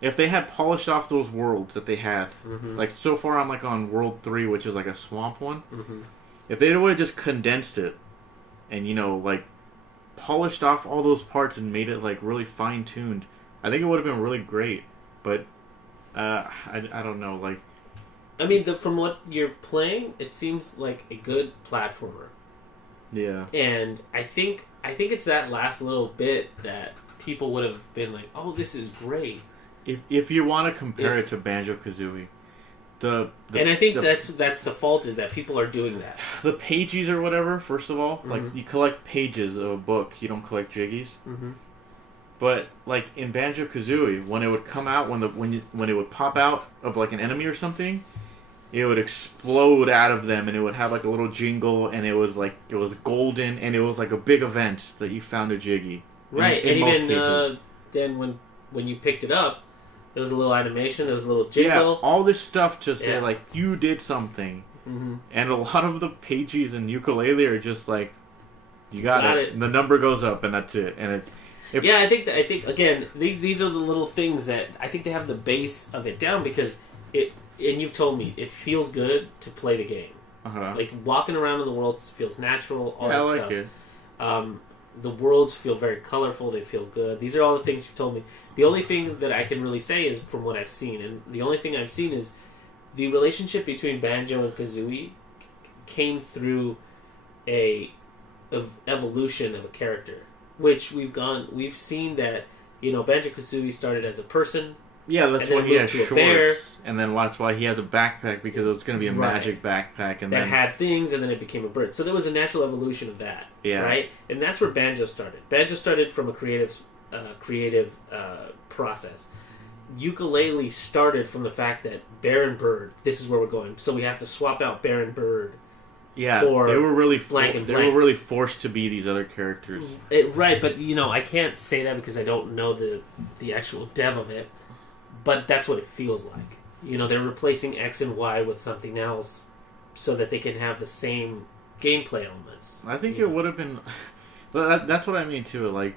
if they had polished off those worlds that they had, like so far I'm like on World 3, which is like a swamp one. Mm-hmm. If they would have just condensed it, and like polished off all those parts and made it like really fine tuned, I think it would have been really great. But I don't know, like, I mean, from what you're playing, it seems like a good platformer. Yeah. And I think it's that last little bit that people would have been like, "Oh, this is great." If you want to compare it to Banjo-Kazooie, and I think that's the fault, is that people are doing that. The pages or whatever. First of all, like you collect pages of a book, you don't collect jiggies. Mm-hmm. But like in Banjo-Kazooie, when it would come out, when it would pop out of like an enemy or something, it would explode out of them, and it would have like a little jingle, and it was golden, and it was like a big event that you found a jiggy. Right, and even then when you picked it up, there was a little animation, there was a little jingle. Yeah, all this stuff to say like you did something. Mm-hmm. And a lot of the pages in Yooka-Laylee are just like, you got it. And the number goes up, and that's it. And I think again, these are the little things that I think they have the base of it down, because it. And you've told me it feels good to play the game. Like walking around in the world feels natural. All that stuff. I like it. The worlds feel very colorful. They feel good. These are all the things you've told me. The only thing that I can really say is from what I've seen, and the only thing I've seen is the relationship between Banjo and Kazooie came through a evolution of a character, which we've seen that Banjo-Kazooie started as a person. Yeah, that's why he has shorts, and then that's why he has a backpack, because it was going to be a magic backpack, and that had things, and then it became a bird. So there was a natural evolution of that, right? And that's where Banjo started. Banjo started from a creative process. Yooka-Laylee started from the fact that Bear and Bird, this is where we're going. So we have to swap out Bear and Bird. Yeah, they were really they were really forced to be these other characters. Right, but I can't say that because I don't know the actual dev of it. But that's what it feels like. They're replacing X and Y with something else so that they can have the same gameplay elements. I think it would have been... But that's what I mean, too. Like,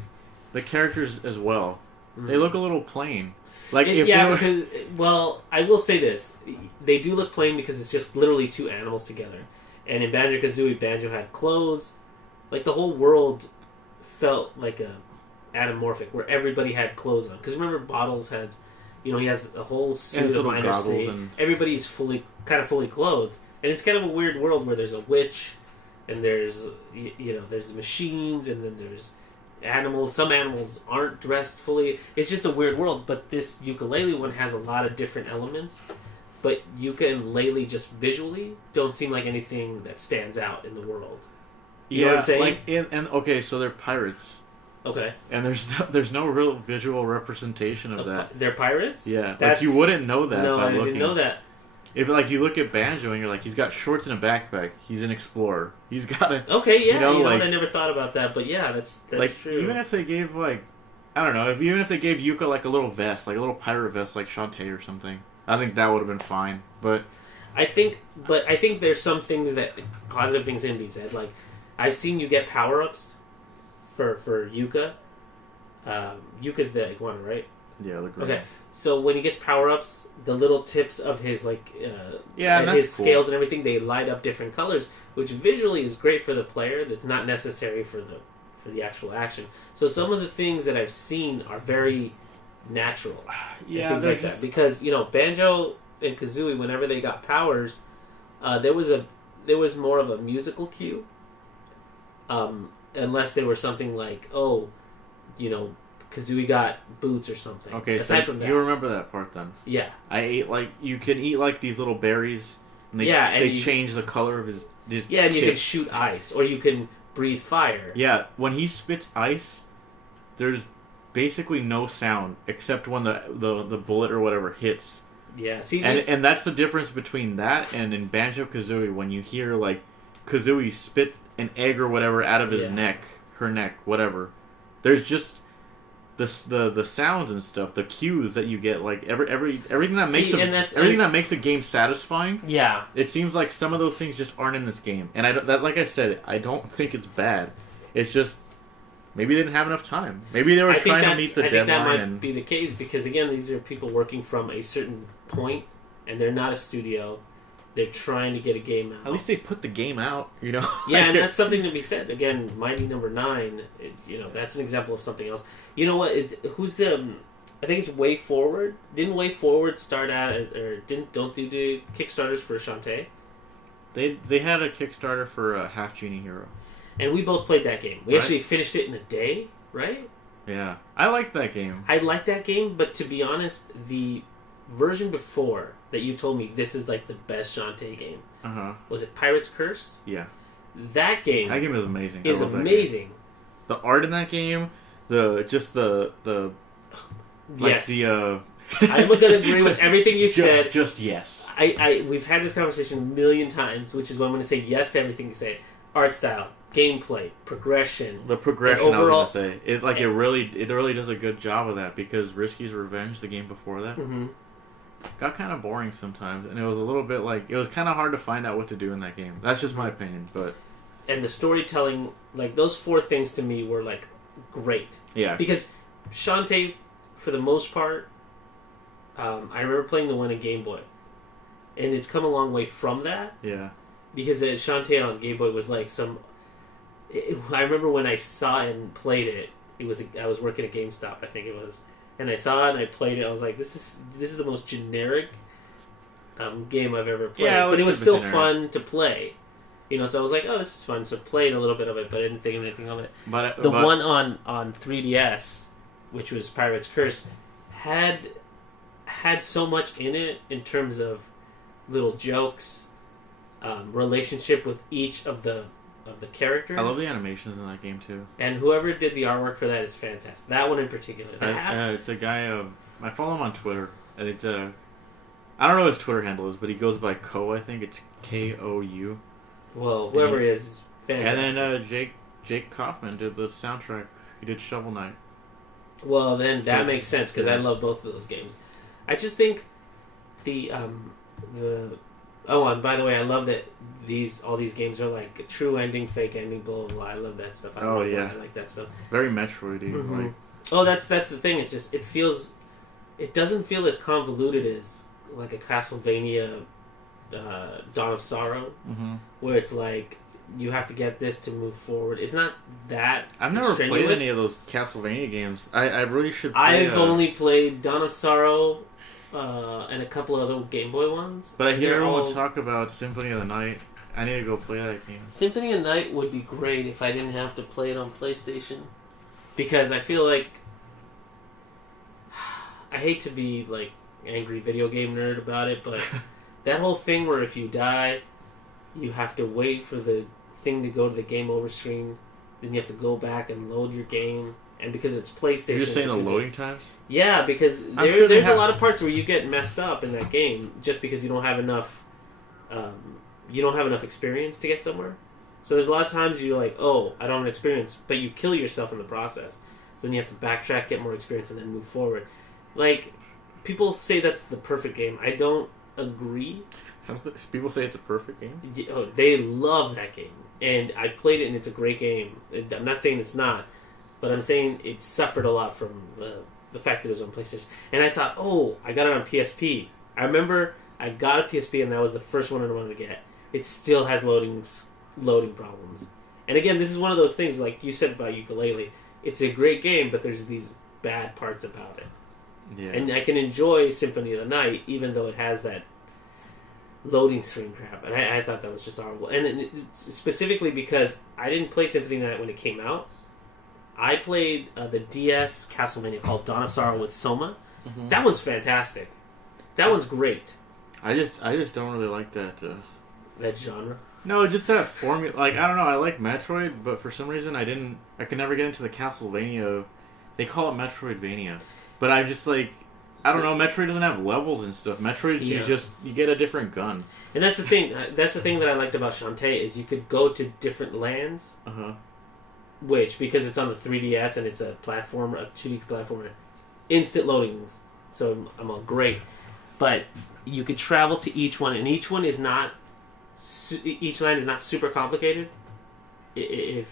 the characters as well. Mm-hmm. They look a little plain. Like, because... Well, I will say this. They do look plain because it's just literally two animals together. And in Banjo-Kazooie, Banjo had clothes. Like, the whole world felt like a anamorphic, where everybody had clothes on. Because remember, Bottles had He has a whole And suit his of little Minor goggles State. and Everybody's fully clothed, and it's kind of a weird world where there's a witch, and there's there's machines, and then there's animals. Some animals aren't dressed fully. It's just a weird world. But this ukulele one has a lot of different elements. But Yuka and Laylee just visually don't seem like anything that stands out in the world. You know what I'm saying? Like okay, so they're pirates. Okay. And there's no real visual representation of that. They're pirates? Yeah, like you wouldn't know that. No, by I looking. didn't know that. If like you look at Banjo and you're like, he's got shorts and a backpack. He's an explorer. He's got a Okay, yeah. you know, what? like- I never thought about that, but yeah, that's like true. even if they gave like I don't know, even if they gave Yuka like a little vest, like a little pirate vest, like Shantae or something, I think that would have been fine. But I think there's some things positive things can be said. Like I've seen you get power ups for Yuka. Yuka's the iguana, right? yeah, the girl. Okay, so when he gets power ups, the little tips of his Yeah, and that's his cool. scales and everything, they light up different colors, which visually is great for the player. That's not necessary for the actual action. So some of the things that I've seen are very natural. Yeah, and things like that, because Banjo and Kazooie, whenever they got powers, there was more of a musical cue, unless they were something like Kazooie got boots or something. Okay, aside so from that, you remember that part then? yeah, I ate like you can eat like these little berries, and they change the color of his yeah, and you can tips. shoot ice or you can breathe fire. Yeah, when he spits ice, there's basically no sound except when the bullet or whatever hits. Yeah, see, And that's the difference between that and in Banjo-Kazooie, when you hear like Kazooie spit an egg or whatever out of his neck, her neck, whatever. There's just the sounds and stuff, the cues that you get, like everything that makes that makes a game satisfying. Yeah, It seems like some of those things just aren't in this game, and like I said, I don't think it's bad. It's just maybe they didn't have enough time. Maybe they were trying to meet the I think that deadline. might be the case because again, these are people working from a certain point, and they're not a studio. They're trying to get a game out. At least they put the game out, you know. Yeah, and that's something to be said. Again, Mighty Number 9. That's an example of something else. You know what? Who's the? I think it's Way Forward. Didn't Way Forward start out don't they do Kickstarters for Shantae? They had a Kickstarter for Half Genie Hero. And we both played that game. We Right. actually finished it in a day, right? Yeah, I liked that game. I liked that game, but to be honest, the version before that you told me this is like the best Shantae game. Was it Pirate's Curse? Yeah, That game that game is amazing. is I love that game. amazing. The art in that game, the Yes. I'm going to agree with everything you said. Just yes. We've had this conversation a million times, which is why I'm going to say yes to everything you say. Art style, gameplay, progression. The progression, overall, I was gonna say, it really does a good job of that, because Risky's Revenge, the game before that, got kind of boring sometimes, and it was a little bit like it was kind of hard to find out what to do in that game. That's just my opinion, but and the storytelling, like those four things to me were like great. yeah, Because Shantae, for the most part, I remember playing the one in Game Boy, and it's come a long way from that. yeah. Because the Shantae on Game Boy was like I remember when I saw it and played it. I was working at GameStop, I think it was, and I saw it and I played it. I was like, this is the most generic game I've ever played. Yeah, but it was super still generic. fun to play. So I was like, oh, this is fun. So I played a little bit of it, but I didn't think of anything of it. But The one on 3DS, which was Pirate's Curse, had so much in it in terms of little jokes, relationship with each of the characters. I love the animations in that game too. And whoever did the artwork for that is fantastic. That one in particular. It's a guy. I follow him on Twitter, and it's I don't know what his Twitter handle is, but he goes by Ko. I think it's Kou. Well, whoever is fantastic. And then Jake Kaufman did the soundtrack. He did Shovel Knight. Well, then that makes sense because I love both of those games. I just think the oh, and by the way, I love that all these games are like true ending, fake ending, blah blah blah. I love that stuff. I like that stuff. Very Metroidy. Like, oh, that's the thing. It's just it doesn't feel as convoluted as like a Castlevania, Dawn of Sorrow, where it's like you have to get this to move forward. It's not that. I've never strenuous. played any of those Castlevania games. I really should play. I've only played Dawn of Sorrow and a couple other Game Boy ones. But I hear They're everyone all- talk about Symphony of the Night. I need to go play that game. Symphony of the Night would be great if I didn't have to play it on PlayStation. Because I feel like... I hate to be, like, angry video game nerd about it, but that whole thing where if you die, you have to wait for the thing to go to the game over screen, then you have to go back and load your game, and because it's PlayStation... You're saying the it's- loading times? Yeah, because sure they there's a have- lot of parts where you get messed up in that game just because you don't have enough experience to get somewhere. So there's a lot of times you're like, oh, I don't have experience, but you kill yourself in the process. So then you have to backtrack, get more experience, and then move forward. Like, people say that's the perfect game. I don't agree. People say it's a perfect game? They love that game. And I played it, and it's a great game. I'm not saying it's not, but I'm saying it suffered a lot from the fact that it was on PlayStation. And I thought, oh, I got it on PSP. I remember I got a PSP, and that was the first one I wanted to get. It still has loading problems. And again, this is one of those things, like you said about Yooka-Laylee. It's a great game, but there's these bad parts about it. Yeah. And I can enjoy Symphony of the Night, even though it has that loading screen crap. And I thought that was just horrible. And specifically because I didn't play Symphony of the Night when it came out. I played the DS Castlevania called Dawn of Sorrow with Soma. Mm-hmm. That was fantastic. That one's great. I just don't really like that. That genre. No, just that formula. Like, I don't know. I like Metroid, but for some reason I could never get into the Castlevania. They call it Metroidvania, but I just like. I don't know. Metroid doesn't have levels and stuff. Metroid, Yeah. you get a different gun. And that's the thing. That's the thing that I liked about Shantae is you could go to different lands. Uh huh. Which, because it's on the 3DS and it's a 2D platformer, instant loadings. So I'm all great. But you could travel to each one, and each one is not. Each land is not super complicated. If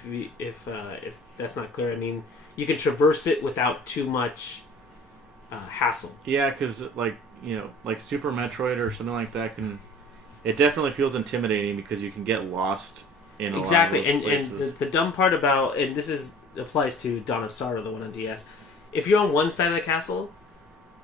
that's not clear, I mean, you can traverse it without too much hassle. Yeah, because like Super Metroid or something like that it definitely feels intimidating because you can get lost in a Exactly, lot of those and places. the dumb part about, and this applies to Dawn of Sorrow, the one on DS. If you're on one side of the castle,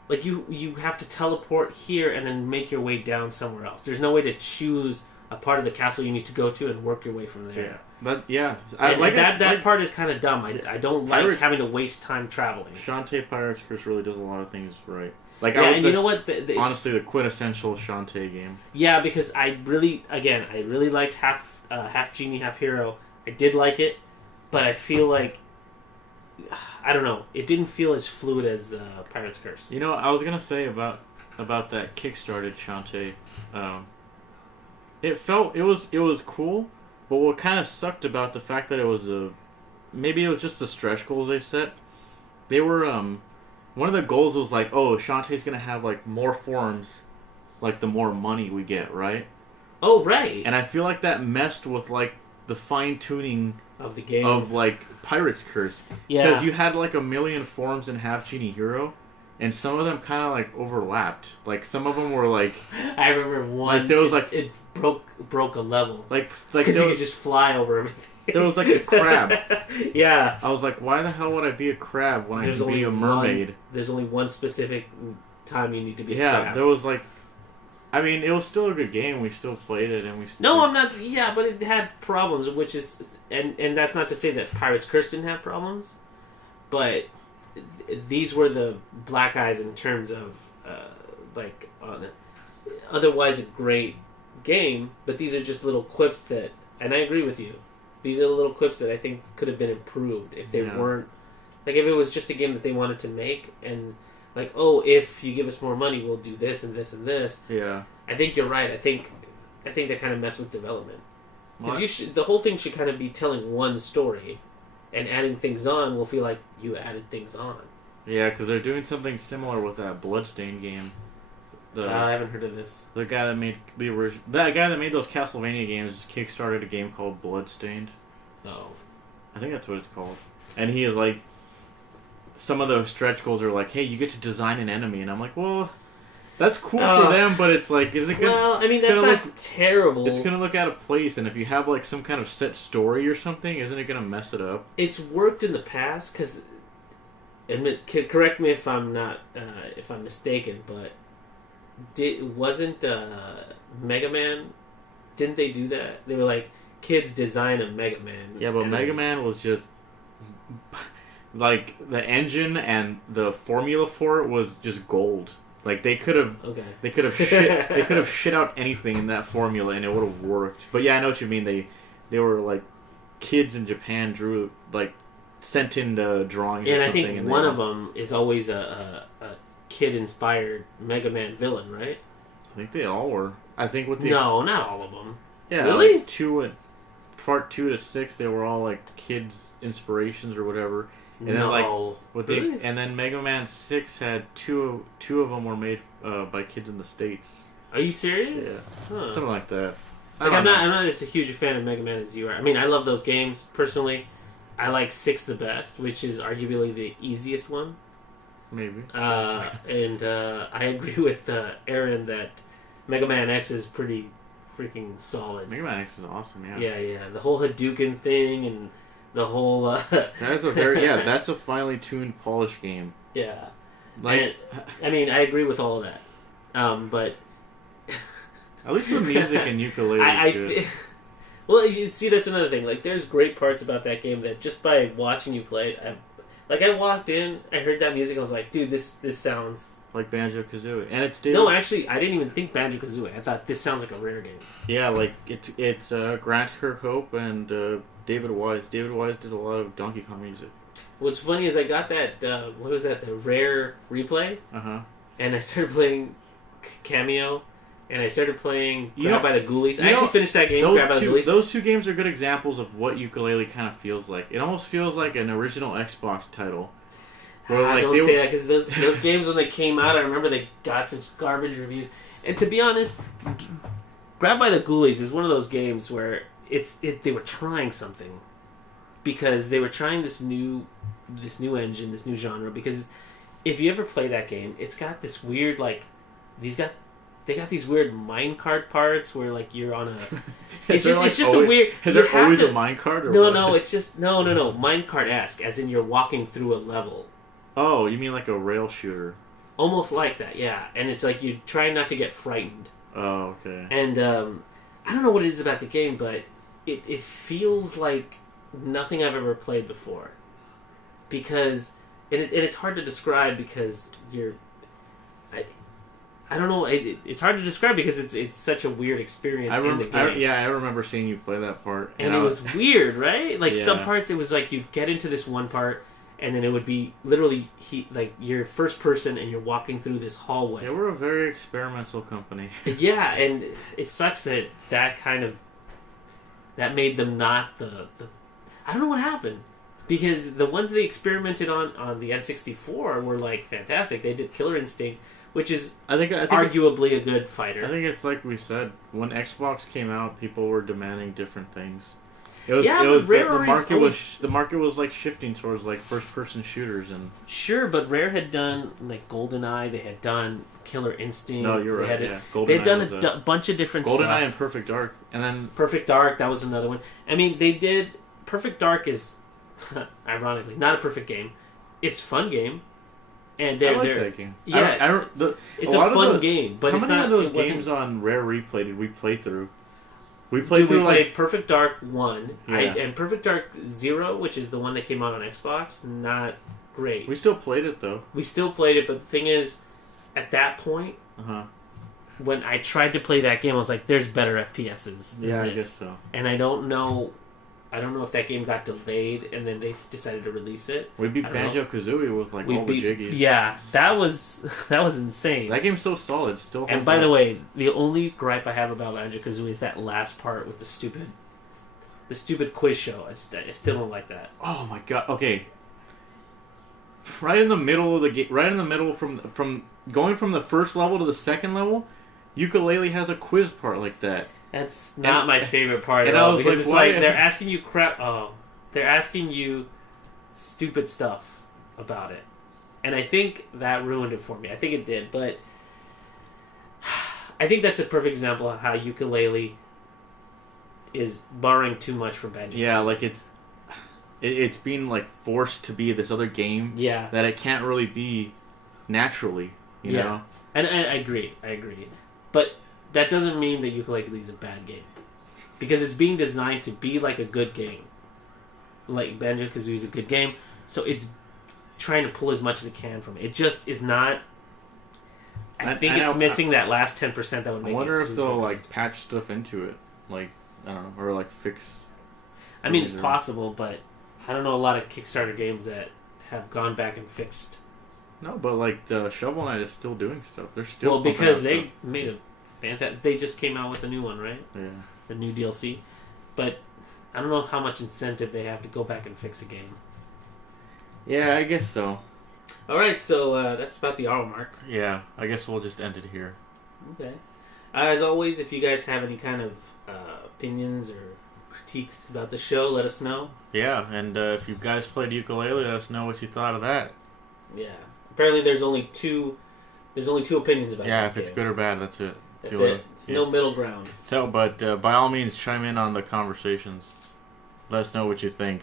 like you have to teleport here and then make your way down somewhere else. There's no way to choose a part of the castle you need to go to and work your way from there. Yeah, but yeah, that part is kind of dumb. I don't like having to waste time traveling. Shantae Pirates Curse really does a lot of things right. Like, Yeah, and you know what? Honestly, the quintessential Shantae game. Yeah, because I really liked half Genie, half Hero. I did like it, but I feel like I don't know. It didn't feel as fluid as Pirate's Curse. You know, I was gonna say about that kickstarted Shantae. It was cool, but what kind of sucked about the fact that it was maybe it was just the stretch goals they set. They were one of the goals was like, oh, Shantae's gonna have like more forms, like the more money we get, right? Oh, right. And I feel like that messed with like the fine tuning Of the game. of like Pirate's Curse. Yeah. Because you had like a million forms in Half Genie Hero, and some of them kind of like overlapped. Like some of them were like I remember one. Like, there was, like- it broke a level like because there you was, could just fly over everything. there was like a crab. Yeah. I was like, why the hell would I be a crab when There's I can be only a mermaid? There's only one specific time you need to be. a Yeah, crab. there was like, I mean, it was still a good game. We still played it, and we still, No, I'm not. Yeah, but it had problems, which is, and that's not to say that Pirate's Curse didn't have problems, but these were the black eyes in terms of like otherwise a great game, but these are just little quips that, and I agree with you. These are the little quips that I think could have been improved if they Yeah. weren't, like if it was just a game that they wanted to make and like, oh, if you give us more money, we'll do this and this and this. Yeah. I think you're right. I think they kind of mess with development. What? Because the whole thing should kind of be telling one story, and adding things on will feel like you added things on. Yeah, because they're doing something similar with that Bloodstained game. I haven't heard of this. The guy that made that guy that made those Castlevania games kickstarted a game called Bloodstained. Oh. I think that's what it's called. And he is like, some of the stretch goals are like, hey, you get to design an enemy, and I'm like, well, That's cool for them, but it's like, is it gonna? Well, I mean, that's not terrible. It's gonna look out of place, and if you have like some kind of set story or something, isn't it gonna mess it up? It's worked in the past because, correct me if I'm not, if I'm mistaken, but wasn't Mega Man? Didn't they do that? They were like, kids design a Mega Man. Yeah, but Mega Man was just like the engine and the formula for it was just gold. Like they could have shit out anything in that formula and it would have worked. But yeah, I know what you mean. They were like kids in Japan drew like sent in drawings. And or I something, think and one of them is always a kid inspired Mega Man villain, right? I think they all were. I think with the not all of them. Yeah, really? Like part 2 to 6, they were all like kids' inspirations or whatever. And then really? And then Mega Man 6 had two of them were made by kids in the States. Are you serious? Yeah, something like that. I'm not as a huge fan of Mega Man as you are. I mean, I love those games personally. I like 6 the best, which is arguably the easiest one. Maybe. And I agree with Aaron that Mega Man X is pretty freaking solid. Mega Man X is awesome. Yeah. The whole Hadouken thing and the whole. That's a finely tuned, polished game. Yeah. Like, I mean, I agree with all of that. But at least the music and ukulele is good. Well, you see, that's another thing. Like, there's great parts about that game that just by watching you play, I walked in, I heard that music, I was like, dude, this sounds like Banjo-Kazooie, and it's No, actually, I didn't even think Banjo-Kazooie. I thought this sounds like a Rare game. Yeah, like it's Grant Kirkhope and David Wise. David Wise did a lot of Donkey Kong music. What's funny is I got that what was that, the Rare replay? And I started playing Cameo. And I started playing Grabbed by the Ghoulies. I actually finished that game, Grabbed by the Ghoulies. Those two games are good examples of what ukulele kind of feels like. It almost feels like an original Xbox title. Where, don't say that, because those games, when they came out, I remember they got such garbage reviews. And to be honest, Grabbed by the Ghoulies is one of those games where they were trying something. Because they were trying this new engine, this new genre. Because if you ever play that game, it's got this weird, like, they got these weird minecart parts where, like, you're on a... It's just a weird... Is there always a minecart? No, it's just... No. Minecart-esque, as in you're walking through a level. Oh, you mean like a rail shooter? Almost like that, yeah. And it's like you try not to get frightened. Oh, okay. And I don't know what it is about the game, but it feels like nothing I've ever played before. Because... And it's hard to describe because you're... I don't know. It's hard to describe because it's such a weird experience in the game. I remember seeing you play that part, and it was weird, right? Like some parts, it was like you'd get into this one part, and then it would be literally like you're first person, and you're walking through this hallway. Yeah, we're a very experimental company. Yeah, and it sucks that made them not the. I don't know what happened. Because the ones they experimented on the N64 were like fantastic. They did Killer Instinct, which is I think arguably a good fighter. I think it's like we said, when Xbox came out, people were demanding different things. The market was like shifting towards like first person shooters and sure, but Rare had done like GoldenEye, they had done Killer Instinct. No, you're right. They had done a bunch of different stuff. GoldenEye and Perfect Dark, and then Perfect Dark, that was another one. I mean, they did Perfect Dark is ironically not a perfect game. It's a fun game. And I like that game. Yeah, it's a fun game. But how it's many not, of those games on Rare Replay did we play through? We played Perfect Dark 1 and Perfect Dark 0, which is the one that came out on Xbox. Not great. We still played it though. We still played it, but the thing is, at that point, when I tried to play that game, I was like, "There's better FPSs than this." I guess so. And I don't know if that game got delayed and then they decided to release it. We beat Banjo-Kazooie with all the jiggies. Yeah, that was insane. That game's so solid. Still. And by the way, the only gripe I have about Banjo-Kazooie is that last part with the stupid quiz show. I still don't like that. Oh my god. Okay. Right in the middle of the game, right in the middle from going from the first level to the second level, Yooka-Laylee has a quiz part like that. That's not my favorite part at all, because it's like they're asking you they're asking you stupid stuff about it, and I think that ruined it for me. I think it did, but I think that's a perfect example of how Yooka-Laylee is borrowing too much from Banjo. Yeah, like it's being like forced to be this other game. Yeah. That it can't really be naturally. You know. And I agree. But that doesn't mean that Yooka-Laylee is a bad game, because it's being designed to be like a good game. Like Banjo-Kazooie is a good game, so it's trying to pull as much as it can from it. It just is not. I think it's missing that last 10% that would make it. I wonder if super they'll good. like patch stuff into it, like I don't know, or like fix. I mean, it's possible, but I don't know a lot of Kickstarter games that have gone back and fixed. No, but like the Shovel Knight is still doing stuff. They're still because they made a fantastic. They just came out with a new one, right? Yeah. The new DLC, but I don't know how much incentive they have to go back and fix a game. Yeah, I guess so. All right, so that's about the hour mark. Yeah, I guess we'll just end it here. Okay. As always, if you guys have any kind of opinions or critiques about the show, let us know. Yeah, and if you guys played Yooka-Laylee, let us know what you thought of that. Yeah. Apparently, there's only two opinions about it. Yeah, if it's good or bad, that's it. That's it. It's no middle ground. But by all means, chime in on the conversations. Let us know what you think.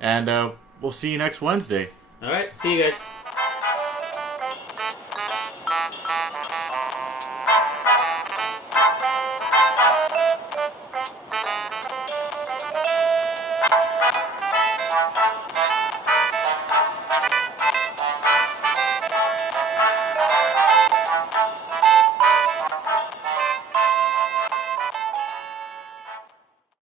And we'll see you next Wednesday. All right. See you guys.